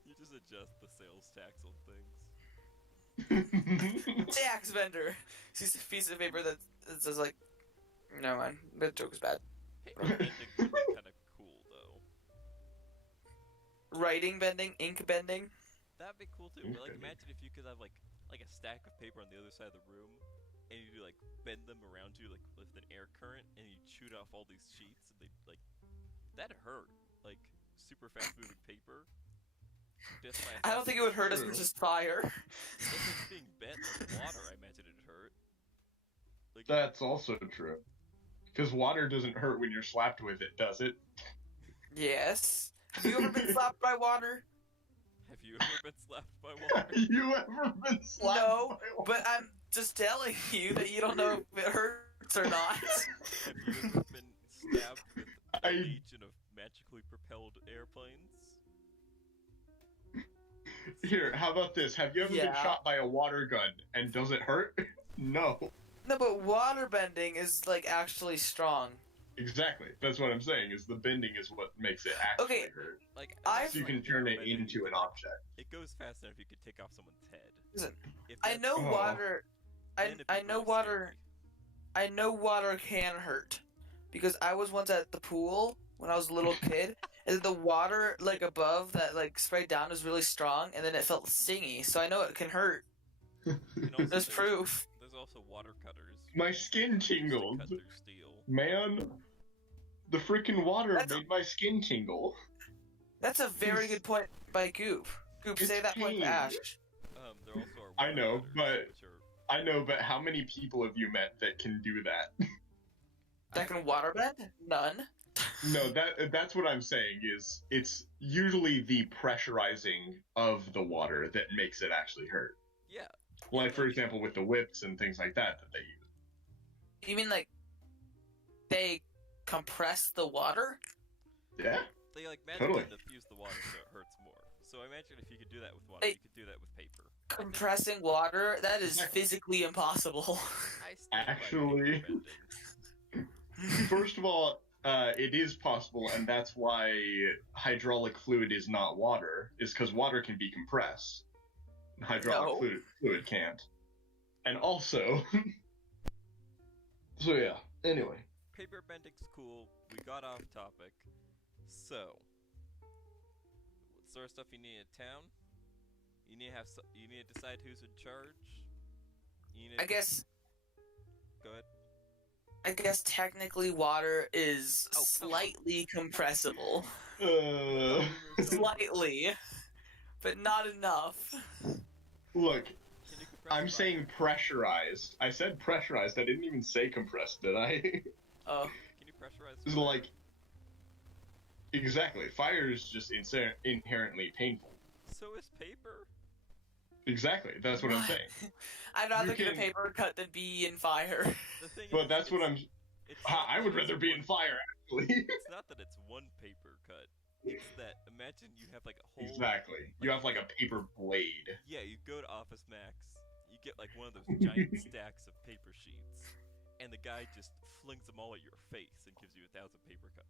You just adjust the sales tax on things. Tax vendor. Sees a piece of paper that says like, never mind. That joke is bad. Hey, bending would be kind of cool though. Writing bending, ink bending. That'd be cool too. Ink But, like, bending. imagine if you could have like a stack of paper on the other side of the room, and you do like bend them around you like with an air current, and you shoot off all these sheets, and they like that'd hurt. Like super fast moving paper. Just by I don't think it would hurt as much as fire. If it's being bent like water, I imagine it'd hurt. Like That's also true. Because water doesn't hurt when you're slapped with it, does it? Yes. Have you ever been slapped by water? have you ever been slapped by water? Have you ever been slapped No, by water? but I'm just telling you that you don't know if it hurts or not. Have you ever been stabbed with a I- legion of magically propelled airplanes? Here, how about this? Have you ever been Yeah. shot by a water gun, and does it hurt? No. No, but water bending is like actually strong. Exactly. That's what I'm saying. Is the bending is what makes it actually Okay. hurt. Like, I've- So you can turn it into an object. It goes fast enough you could take off someone's head. Listen, If I that's- know Oh. water. then it'd be I know really water. scary. I know water can hurt because I was once at the pool when I was a little kid, and the water like above that like sprayed down was really strong, and then it felt stingy. So I know it can hurt. And also, There's proof. There's also water cutters. My skin used to tingled. cut through steel. Man, the freaking water That's- made my skin tingle. That's a very good point by Goop. Goop, It's say that point to pain. Ash. There also are I water know, cutters, but- which are, I know, but how many people have you met that can do that? That can waterbend? None. No, that's what I'm saying is it's usually the pressurizing of the water that makes it actually hurt. yeah. Like for example with the whips and things like that they use. You mean like they compress the water? Yeah? They like magically Totally. diffuse the water so it hurts more. So imagine if you could do that with water, Hey. you could do that with paper. Compressing water? That is physically impossible. I stand by Actually- paper bending. First of all, it is possible, and that's why hydraulic fluid is not water, is because water can be compressed. Hydraulic No. fluid can't. And also... so yeah, anyway. Paper bending's cool. We got off topic. So, what sort of stuff you need in town? You need to have. You need to decide who's in charge. You need I guess Go ahead. technically water is Oh, come on. slightly compressible. Look, Slightly. But not enough. look, Can you compress I'm fire? saying pressurized. I said pressurized, I didn't even say compressed, did I? Oh. Can you pressurize? It's fire? like... Exactly, fire is just inherently painful. So is paper. Exactly, that's what I'm saying. I'd rather You get a can- paper cut than be in fire. The thing But is, that's what I'm... It's I not would that it's rather be in one- fire, actually. It's not that it's one paper cut. It's that imagine you have like a whole. Exactly. You have like a paper blade. Yeah, you go to Office Max, you get like one of those giant stacks of paper sheets, and the guy just flings them all at your face and gives you 1,000 paper cuts.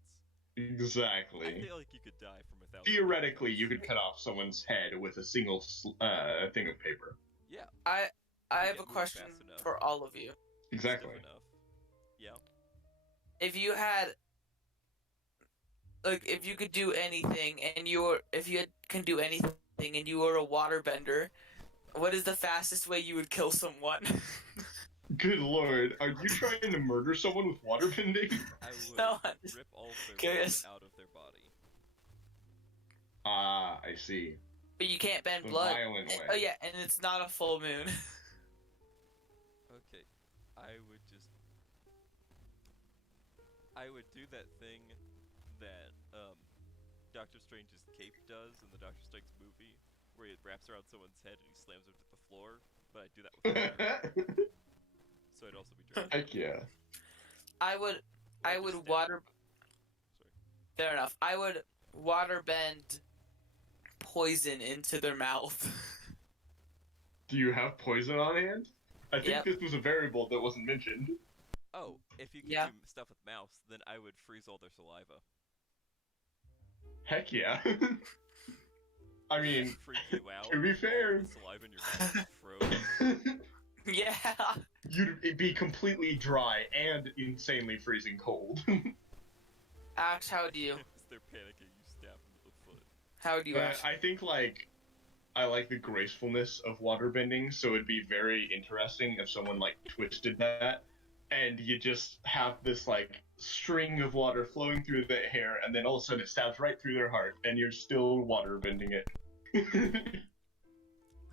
I Exactly. feel like you could die from 1,000. Theoretically, you could cut off someone's head with a single thing of paper. Yeah. I have get a moved question fast enough. for all of you. Exactly. Stiff enough. Yeah. If you had like if you could do anything and can do anything and you were a waterbender, what is the fastest way you would kill someone? Good lord, are you trying to murder someone with waterbending? I would No, I'm just rip all of their curious. blood out of their body. Ah, I see. But you can't bend The blood. violent way. Oh yeah, and it's not a full moon. Okay. I would do that thing that Doctor Strange's cape does in the Doctor Strange movie, where he wraps around someone's head and he slams them to the floor. But I'd do that with fire, so I'd also be drowned. Heck yeah. I would Just water Sorry. Fair enough. I would water bend poison into their mouth. Do you have poison on hand? I think Yep. this was a variable that wasn't mentioned. Oh, if you could Yeah. do stuff with mouths, then I would freeze all their saliva. Heck yeah. I mean, Freak you out. to be all fair. the saliva in your mouth is froze. Yeah. you'd be completely dry and insanely freezing cold. Ash, how do you? As they're panicking, you stab them with the foot. How do you, Ash? I think I like the gracefulness of waterbending, so it'd be very interesting if someone twisted that, and you just have this string of water flowing through their hair, and then all of a sudden it stabs right through their heart, and you're still waterbending it.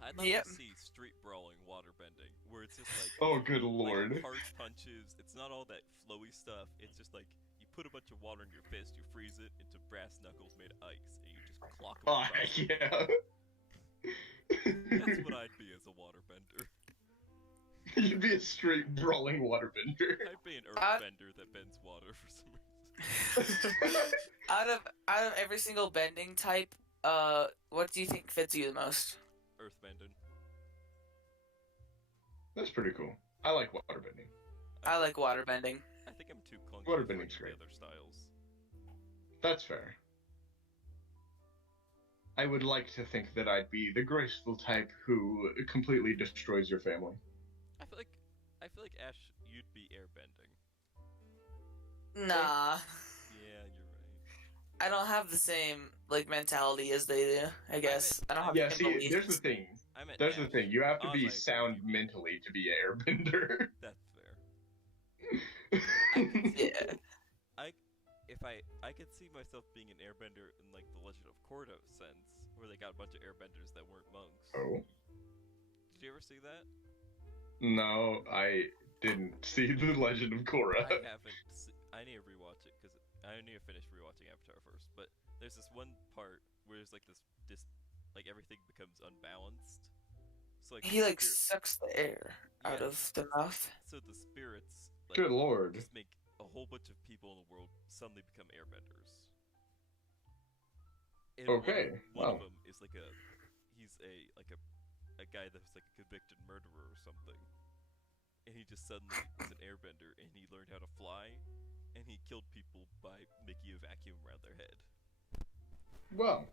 I'd love Yep. to see street brawling waterbending, where it's just Oh, good lord. harsh punches. It's not all that flowy stuff. It's just you put a bunch of water in your fist, you freeze it into brass knuckles made of ice, and you just clock them. Oh, heck yeah. That's what I'd be as a waterbender. You'd be a straight brawling waterbender. I'd be an Uh, earthbender that bends water for some reason. out of every single bending type, what do you think fits you the most? Earthbending. That's pretty cool. I like waterbending. I like water bending. I think I'm too clunky Water for any bending's of the great. other styles. That's fair. I would like to think that I'd be the graceful type who completely destroys your family. I feel like Ash, you'd be airbending. Nah, Yeah, you're right. I don't have the same like mentality as they do. I guess I don't have Yeah, the same see, beliefs. there's the thing. I meant There's Ash. the thing. You have to Oz, be I agree sound with you. mentally to be an airbender. That's fair. I could see, Yeah. I could see myself being an airbender in like the Legend of Korra sense, where they got a bunch of airbenders that weren't monks. Oh. Did you ever see that? No, I didn't see The Legend of Korra. I haven't. I need to rewatch it because I need to finish rewatching Avatar first. But there's this one part where there's like like everything becomes unbalanced. So like He the like sucks the air out Yeah. of the mouth. So the spirits like, Good lord. just make a whole bunch of people in the world suddenly become airbenders. And Okay, one wow. of them is like he's a guy that's like a convicted murderer or something. And he just suddenly is an airbender and he learned how to fly and he killed people by making a vacuum around their head. Well.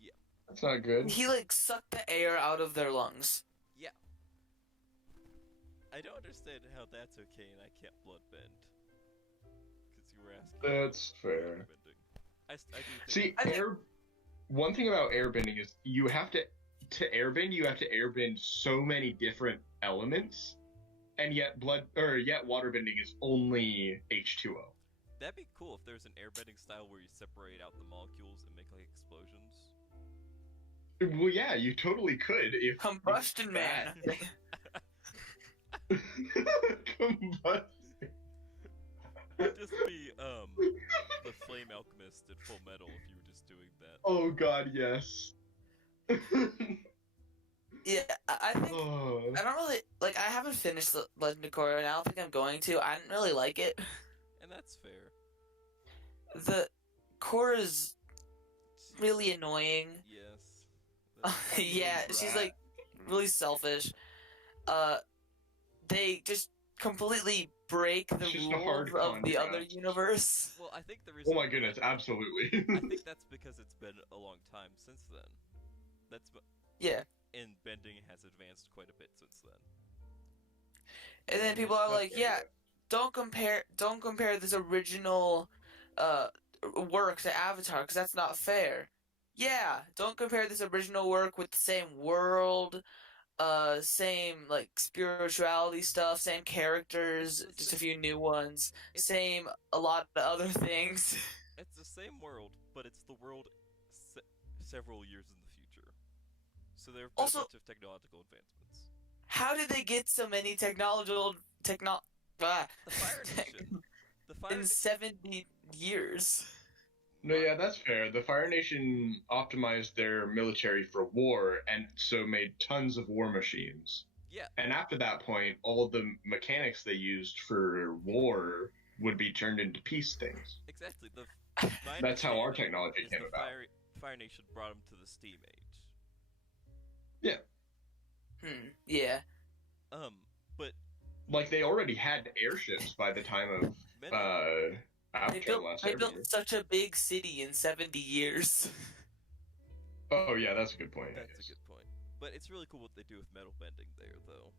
Yeah. That's not good. He like sucked the air out of their lungs. Yeah. I don't understand how that's okay and I can't bloodbend. Because you were asking. That's fair. Airbending. I do think See, one thing about airbending is you have to airbend, you have to airbend so many different elements, and yet waterbending is only H2O. that'd be cool if there's an airbending style where you separate out the molecules and make like explosions. Well, yeah, you totally could if Combustion Man. Combustion. It'd just be the Flame Alchemist in Full Metal if you were just doing that. Oh god, yes. Yeah, I think Oh. I don't really like. I haven't finished the Legend of Korra, and I don't think I'm going to. I didn't really like it. And that's fair. The Korra's really annoying. Yes. Yeah, she's like really selfish. They just completely break the She's just a rules hard of the other contrast. universe. Well, I think the reason. Oh my goodness, absolutely. I think that's because it's been a long time since then. Yeah, And bending has advanced quite a bit since then. and then people are like, Okay. "Yeah, don't compare this original work to Avatar because that's not fair." Yeah, don't compare this original work with the same world, same like spirituality stuff, same characters, just a few new ones, same a lot of other things. It's the same world, but it's the world several years in the future. So there have been Also- a bunch of technological advancements. How did they get so many The Fire Nation. The Fire in 70 years? No, yeah, that's fair. The Fire Nation optimized their military for war and so made tons of war machines. Yeah. And after that point, all the mechanics they used for war would be turned into peace things. Exactly. That's how our technology came about. Fire Nation brought them to the Steam Age. Yeah. But Like, they already had airships by the time of Metal, Avatar The Last They built Airbender. such a big city in 70 years. Oh, yeah, that's a good point. I that's a guess. good point. But it's really cool what they do with metal bending there, though.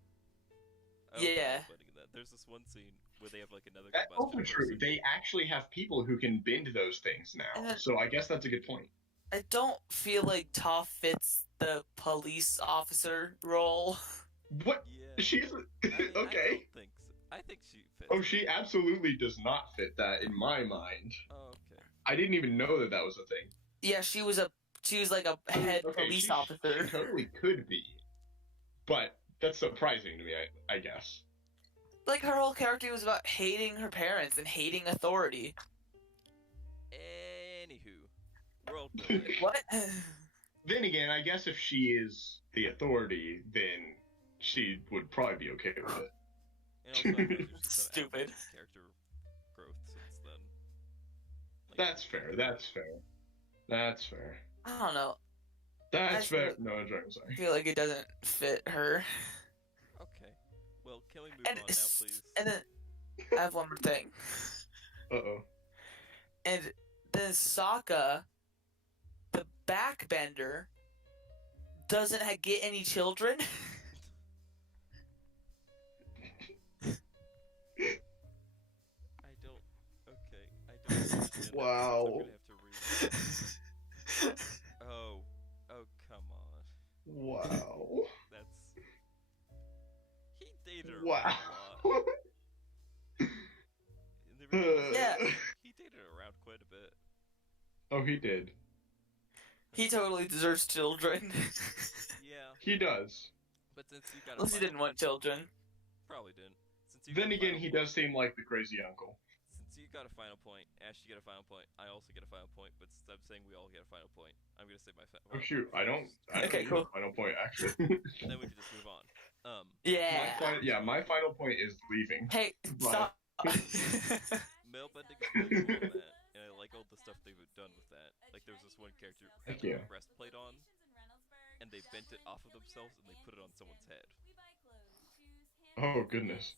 Yeah. Metal bending in that. There's this one scene where they have like another That's also combustion true. person. They actually have people who can bend those things now. So I guess that's a good point. I don't feel like Toph fits the police officer role. What? Yeah. She's I mean, okay. I don't think so. I think she fits. Oh, she absolutely does not fit that in my mind. Oh, okay. I didn't even know that was a thing. Yeah, she was like a head police she officer. totally could be, but that's surprising to me. I guess. Like her whole character was about hating her parents and hating authority. Anywho, world building. What? Then again, I guess if she is the authority, then she would probably be okay with it. And also, I imagine she's done Stupid. elevated character growth since then. Like, That's fair. That's fair. That's fair. I don't know. That's I fair. feel- No, I'm I sorry. feel like it doesn't fit her. Okay. Well, can we move And on now, please? and then I have one more thing. Uh-oh. And then Sokka, the backbender, doesn't get any children. I don't. Okay, I don't understand that, so Wow. I'm gonna have to read. Oh, come on. Wow. That's. He dated around Wow. a lot. In the original Yeah. series, he dated around quite a bit. Oh, he did. He totally deserves children. Yeah, He does. but since you got a Unless he final, didn't want children. probably didn't. Since you Then got a again, final he point, does seem like the crazy uncle. Since you got a final point, Ash, you get a final point. I also get a final point, but since I'm saying we all get a final point, I'm gonna say my final Oh point shoot, I don't Okay, need cool. a final point actually. Then we can just move on. Yeah. My final point is leaving. Hey, But- stop. Male bending is really cool in that, and I like all the stuff they've done with that. Like there was this one character who had Thank you. a breastplate on, and they bent it off of themselves and they put it on someone's head. Oh goodness.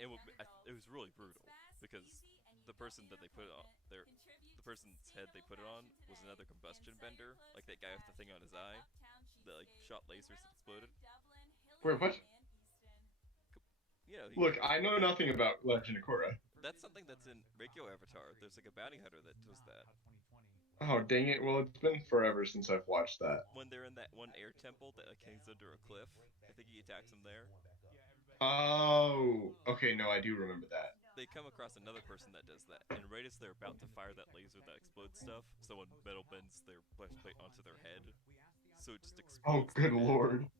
It was really brutal because the person that they put it on, the person's head they put it on was another combustion bender, like that guy with the thing on his eye that like shot lasers and exploded. Wait, what? You know, Look, I know nothing about Legend of Korra. that's something that's in regular Avatar. There's like a bounty hunter that does that. Oh dang it! Well, it's been forever since I've watched that. When they're in that one air temple that like hangs under a cliff, I think he attacks them there. Oh, okay. No, I do remember that. They come across another person that does that, and right as they're about to fire that laser that explodes stuff, someone metal bends their breastplate onto their head, so it just Oh, explodes. good lord.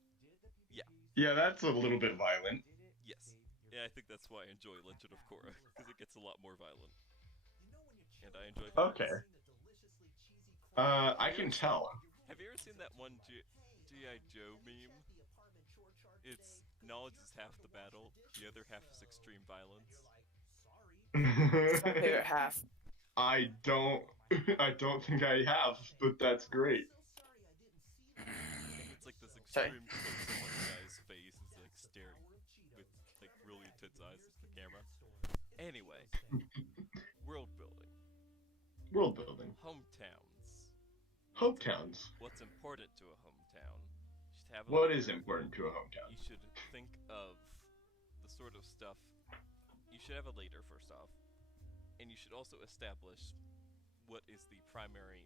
Yeah. Yeah, that's a little bit violent. Yes. Yeah, I think that's why I enjoy Legend of Korra, because it gets a lot more violent. And I enjoy violence. Okay. I can tell. Have you ever seen that one G.I. Joe meme? It's knowledge is half the battle, the other half is extreme violence. My favorite half. I don't think I have, but that's great. It's like this Sorry. extreme close up on the guy's face, is like staring with like really intense eyes at the camera. Anyway, world building, World building. hometowns. Hometowns. What's important to a hometown? You should have a What leader. is important to a hometown? You should think of the sort of stuff. You should have a leader first off, and you should also establish what is the primary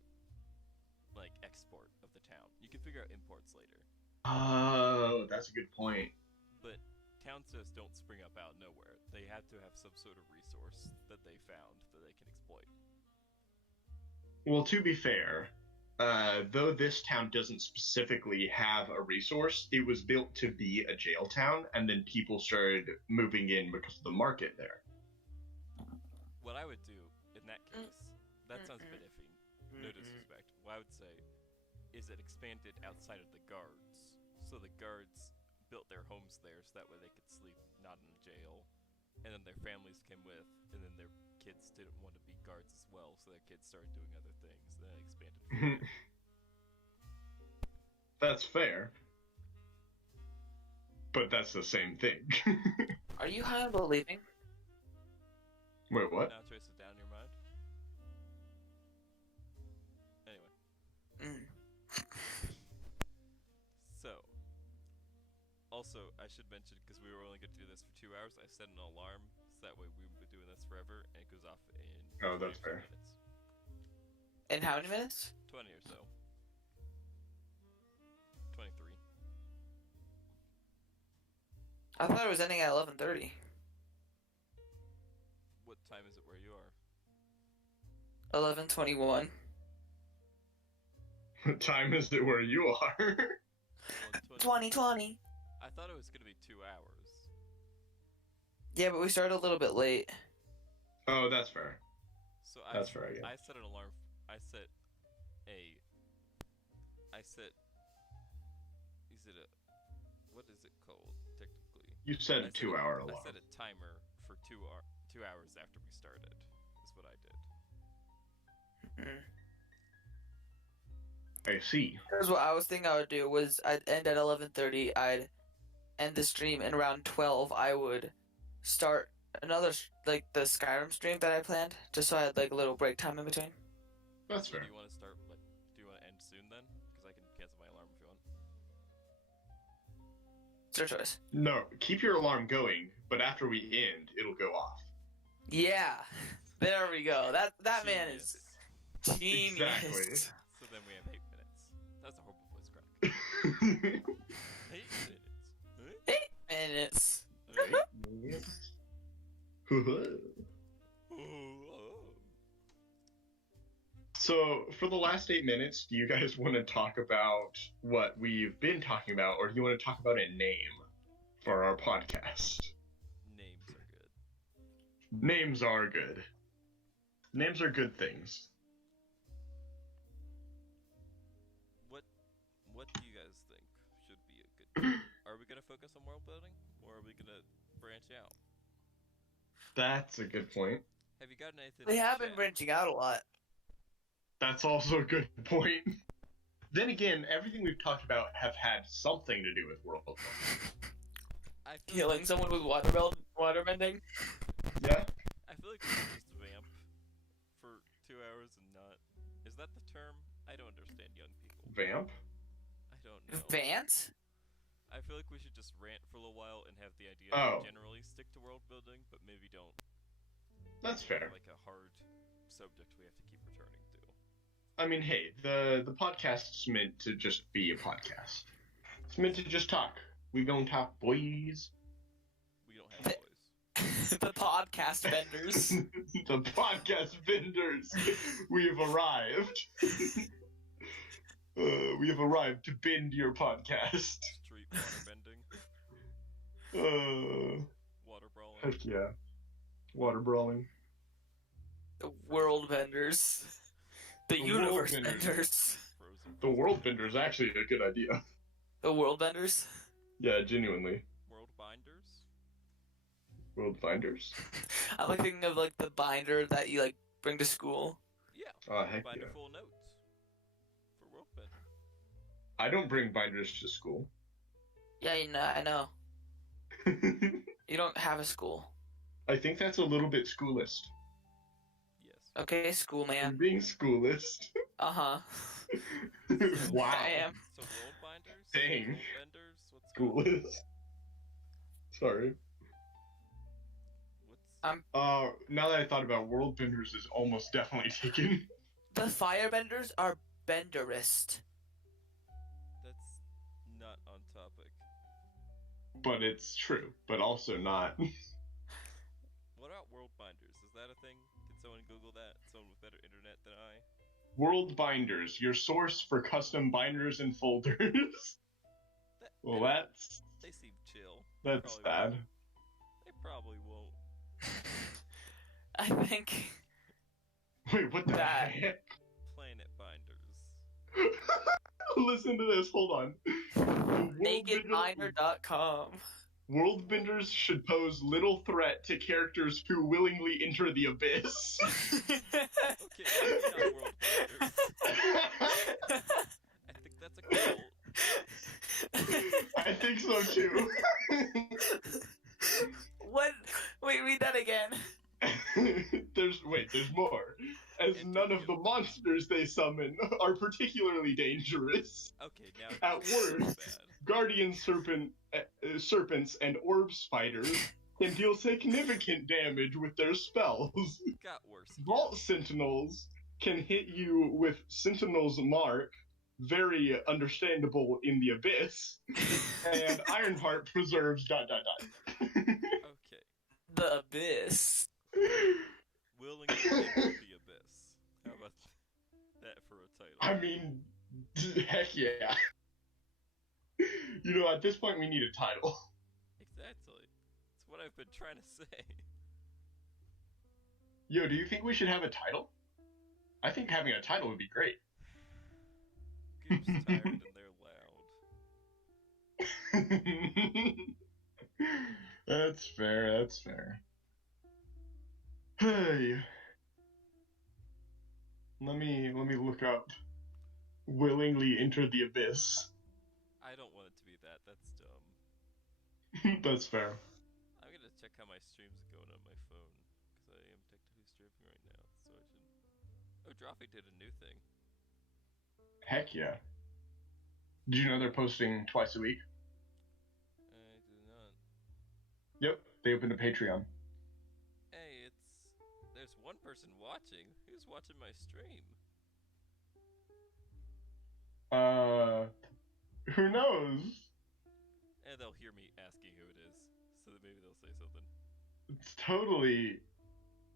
like export of the town. You can figure out imports later, Oh, that's a good point. but towns just don't spring up out of nowhere. They have to have some sort of resource that they found that they can exploit. Well, to be fair, though this town doesn't specifically have a resource, it was built to be a jail town, and then people started moving in because of the market there. What I would do in that case, that sounds a bit iffy. No disrespect. What I would say is it expanded outside of the guards. So the guards built their homes there so that way they could sleep not in a jail. And then their families came with, and then their kids didn't want to be guards as well, so their kids started doing other things. Then it expanded from there. That's fair. But that's the same thing. Are you high about leaving? Wait, what? Now trace it down in your mind. Anyway, so also I should mention because we were only going to do this for 2 hours, I set an alarm so that way we would be doing this forever, and it goes off in Oh, that's 20 fair. minutes. In how many minutes? 20 or so. 23. I thought it was ending at 11:30. What time is it where you are? 11:21. What time is it where you are? 2020. I thought it was going to be 2 hours. Yeah, but we started a little bit late. Oh, that's fair. So That's fair, I guess. I set an alarm. I set. Is it a? What is it called technically? You said I a set 2-hour I alarm. set a timer for 2 hours after we started. Is what I did. I see. Here's what I was thinking I would do was I'd end at 11:30. I'd end the stream, and around 12 I would start another like the Skyrim stream that I planned, just so I had like a little break time in between. That's So fair. do you want to start? Like, do you want to end soon then? Because I can cancel my alarm if you want. It's your choice. No, keep your alarm going, but after we end, it'll go off. Yeah, there we go. That man is Genius. genius. Exactly. So then we have 8 minutes. That's a horrible voice crack. 8 minutes. 8 minutes. So, for the last 8 minutes, do you guys want to talk about what we've been talking about, or do you want to talk about a name for our podcast? Names are good. Names are good. Names are good things. What do you guys think should be a good name? Are we gonna focus on world building, or are we gonna branch out? That's a good point. Have you gotten anything? We in have been chat? branching out a lot. That's also a good point. Then again, everything we've talked about have had something to do with world building. I feel Killing someone with water bending. Yeah? I feel like we should just vamp for 2 hours and not. Is that the term? I don't understand young people. Vamp? I don't know. Vance? I feel like we should just rant for a little while and have the idea Oh. to generally stick to world building, but maybe don't. That's fair. Like a hard subject we have to keep returning to. I mean, hey, the podcast's meant to just be a podcast. It's meant to just talk. We gonna talk, boys. We don't have voice. The podcast vendors. The podcast vendors. We have arrived. We have arrived to bend your podcast. Street water bending. Water brawling. Heck yeah. Water brawling. The world vendors. The The universe world vendors. vendors. Frozen. The world bender is actually a good idea. The world vendors. Yeah, genuinely. World binders. World finders. I'm like thinking of like the binder that you like bring to school. Yeah. Oh, heck Binder yeah. full of notes. For world bending. I don't bring binders to school. Yeah, I know. You don't have a school. I think that's a little bit schoolist. Yes. Okay, school You're man. being schoolist. Uh-huh. Wow. I am. So world binders. Dang. World benders. What's going Schoolist. Sorry. What's Now that I thought about it, world benders is almost definitely taken. The firebenders are benderist. that's not on topic. But it's true, but also not. What about world binders? Is that a thing? Can someone Google that? Someone with better internet than I? World binders, your source for custom binders and folders. Well, that's They seem chill. that's Probably bad. They probably won't. I think Wait, what the That- heck? Planet binders. Listen to this. Hold on. nakedbinder.com. World benders should pose little threat to characters who willingly enter the abyss. Okay, maybe not world binders. I think that's a cult. I think so too. What? Wait, read that again. There's more. As none of the monsters they summon are particularly dangerous. Okay, now At it's really worst, bad. guardian serpents and orb spiders can deal significant damage with their spells. Got worse. Vault sentinels can hit you with Sentinel's mark, very understandable in the abyss, and Ironheart preserves ... Okay. The abyss. Willingly enter the abyss. How about that for a title? I mean, heck yeah. You know, at this point we need a title. Exactly. It's what I've been trying to say. Yo, do you think we should have a title? I think having a title would be great. Goop's tired and they're loud. That's fair, that's fair. Hey. Let me look up willingly enter the abyss. I don't want it to be that. That's dumb. That's fair. I'm gonna check how my stream's going on Dropping did a new thing. Heck yeah. Did you know they're posting twice a week? I do not. Yep, they opened a Patreon. Hey, there's one person watching. Who's watching my stream? Who knows? And they'll hear me asking who it is, so that maybe they'll say something. It's totally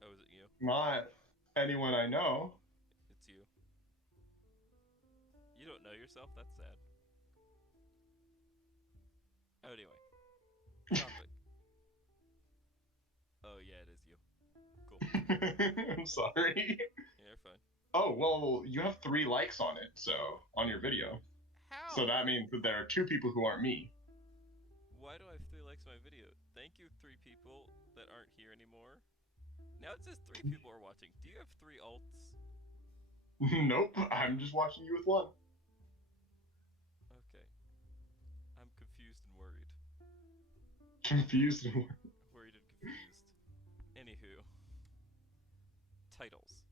Oh, is it you? not anyone I know. It's you. You don't know yourself? That's sad. Oh, anyway. Topic. Oh, yeah, it is you. Cool. I'm sorry. Yeah, you're fine. Oh, well, you have 3 likes on it, so, on your video. How? So that means that there are 2 people who aren't me. Why do I have 3 likes on my video? Thank you, 3 people that aren't here anymore. Now it says 3 people are watching. Do you have 3 alts? Nope, I'm just watching you with 1. Okay. I'm confused and worried. Confused. Worried and confused. Anywho. Titles.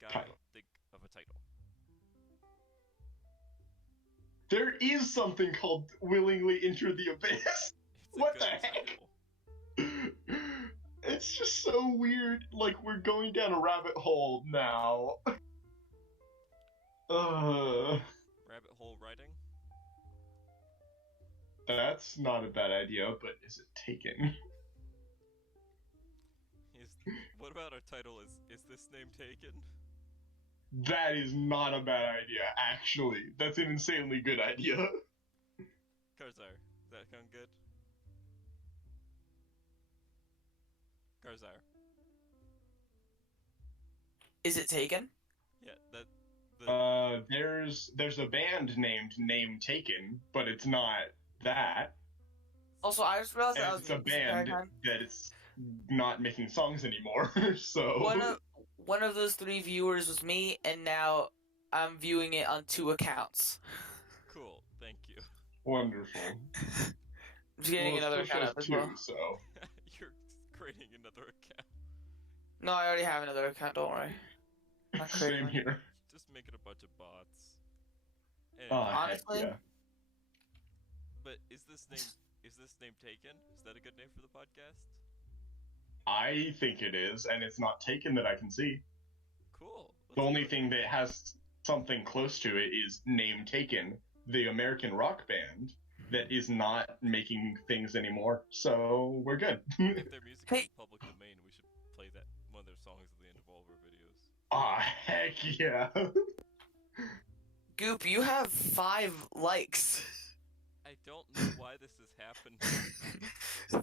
Gotta think of a title. There is something called Willingly Enter the Abyss. It's a What good the heck? title. It's just so weird. Like, we're going down a rabbit hole now. Rabbit hole writing? That's not a bad idea, but is it taken? What about our title is this name taken? That is not a bad idea, actually. That's an insanely good idea. Karzar, does that sound good? Karzar. Is it taken? Yeah, There's a band named Name Taken, but it's not that. Also, I just realized that I And was it's a band that is not making songs anymore, so... One of those 3 viewers was me, and now I'm viewing it on 2 accounts. Cool, thank you. Wonderful. I'm just getting another account up as well. So... You're creating another account. No, I already have another account, don't worry. Not creating Same one. here. Just make it a bunch of bots. And, Honestly? Yeah. But is this name taken? Is that a good name for the podcast? I think it is, and it's not taken that I can see. Cool. The only thing that has something close to it is Name Taken, the American rock band that is not making things anymore. So we're good. If their music Hey. is public domain, we should play that one of their songs at the end of all of our videos. Ah, heck yeah. Goop, you have 5 likes. I don't know why this has happened.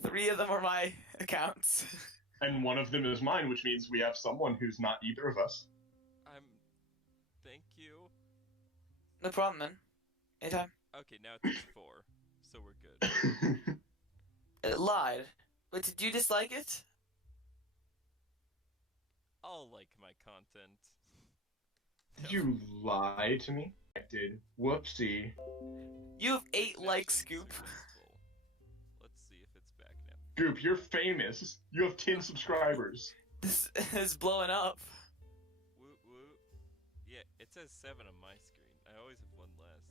3 of them are my accounts. And one of them is mine, which means we have someone who's not either of us. Thank you. No problem, man. Anytime. Okay, now it's 4, so we're good. It lied. Wait, did you dislike it? I'll like my content. Did you lie to me? I did. Whoopsie. You have 8 Connection likes, Goop. successful. Let's see if it's back now. Goop, you're famous. You have 10 subscribers. This is blowing up. Woot woot. Yeah, it says 7 on my screen. I always have 1 less.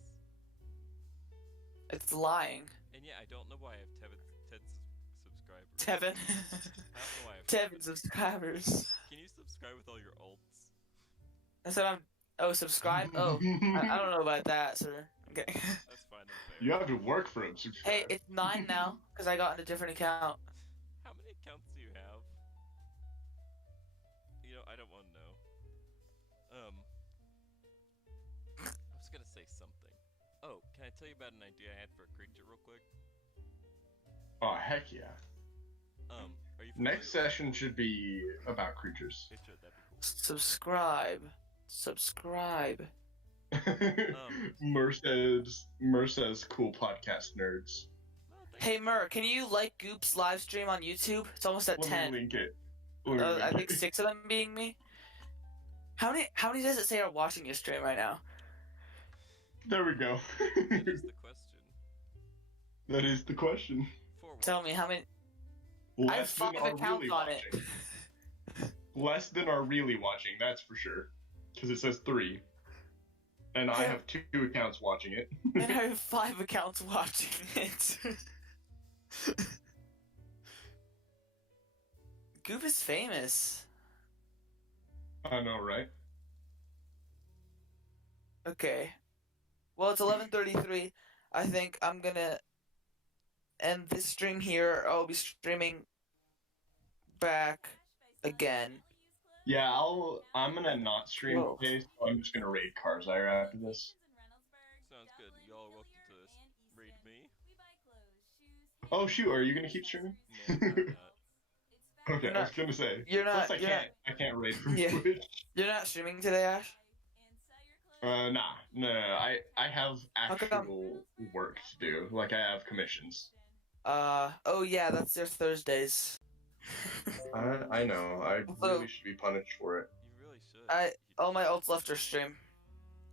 It's lying. And yeah, I don't know why I have 10 subscribers. Tevin. I don't know why I have 10 subscribers. Can you subscribe with all your alts? I said I'm. Oh, subscribe? Oh, I don't know about that, sir. Okay. That's fine, that's fair. You have to work for him. Subscribe. Hey, it's 9 now, because I got in a different account. How many accounts do you have? You know, I don't want to know. I was gonna say something. Oh, can I tell you about an idea I had for a creature real quick? Oh, heck yeah. Are you Next familiar session should be about creatures. with... It should, that'd be cool. Subscribe. Merce's cool podcast nerds. No, thank Hey, you. Mer, can you like Goop's live stream on YouTube? It's almost at Let 10. me link it. Let me I link think it. 6 of them being me. How many does it say are watching your stream right now? There we go. That is the question. That is the question. Tell me how many. I have Less than 5 are accounts really on it. watching. Less than are really watching, that's for sure. because it says 3. And I have 2 accounts watching it. And I have 5 accounts watching it. Goop is famous. I know, right? Okay. Well, it's 11:33. I think I'm gonna end this stream here. I'll be streaming back again. Yeah, I'm gonna not stream Whoa. today, so I'm just gonna raid Karzire after this. Sounds good. Y'all are welcome to read me. Oh shoot, are you gonna keep streaming? No, I'm not. Okay, You're I was not- gonna say. you're not- Plus, you're I can't raid from Yeah. Twitch. You're not streaming today, Ash? Nah, no. I have How come? actual work to do. Like I have commissions. Oh yeah, that's their Thursdays. I know. I So- really should be punished for it. You really should. All my ults left our stream.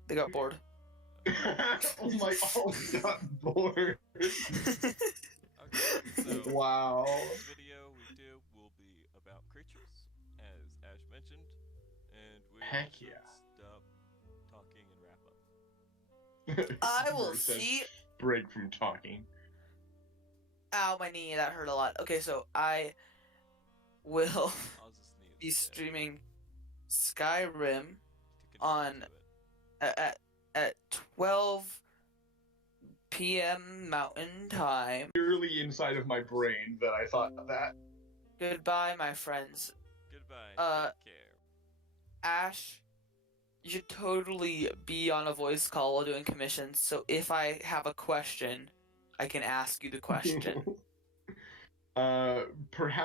They got bored. Oh my! Oh, got bored. Okay, so Wow. this video we do will be about creatures, as Ash mentioned, and we Heck should yeah. stop talking and wrap up. I will It says see. Break from talking. Ow, my knee. That hurt a lot. Okay, so I will I'll just sneeze. be again streaming Skyrim to on- continue to it. at 12 p.m. Mountain Time. Purely inside of my brain that I thought that. Goodbye, my friends. Goodbye. Take care. Ash, you should totally be on a voice call while doing commissions, so if I have a question, I can ask you the question. Perhaps.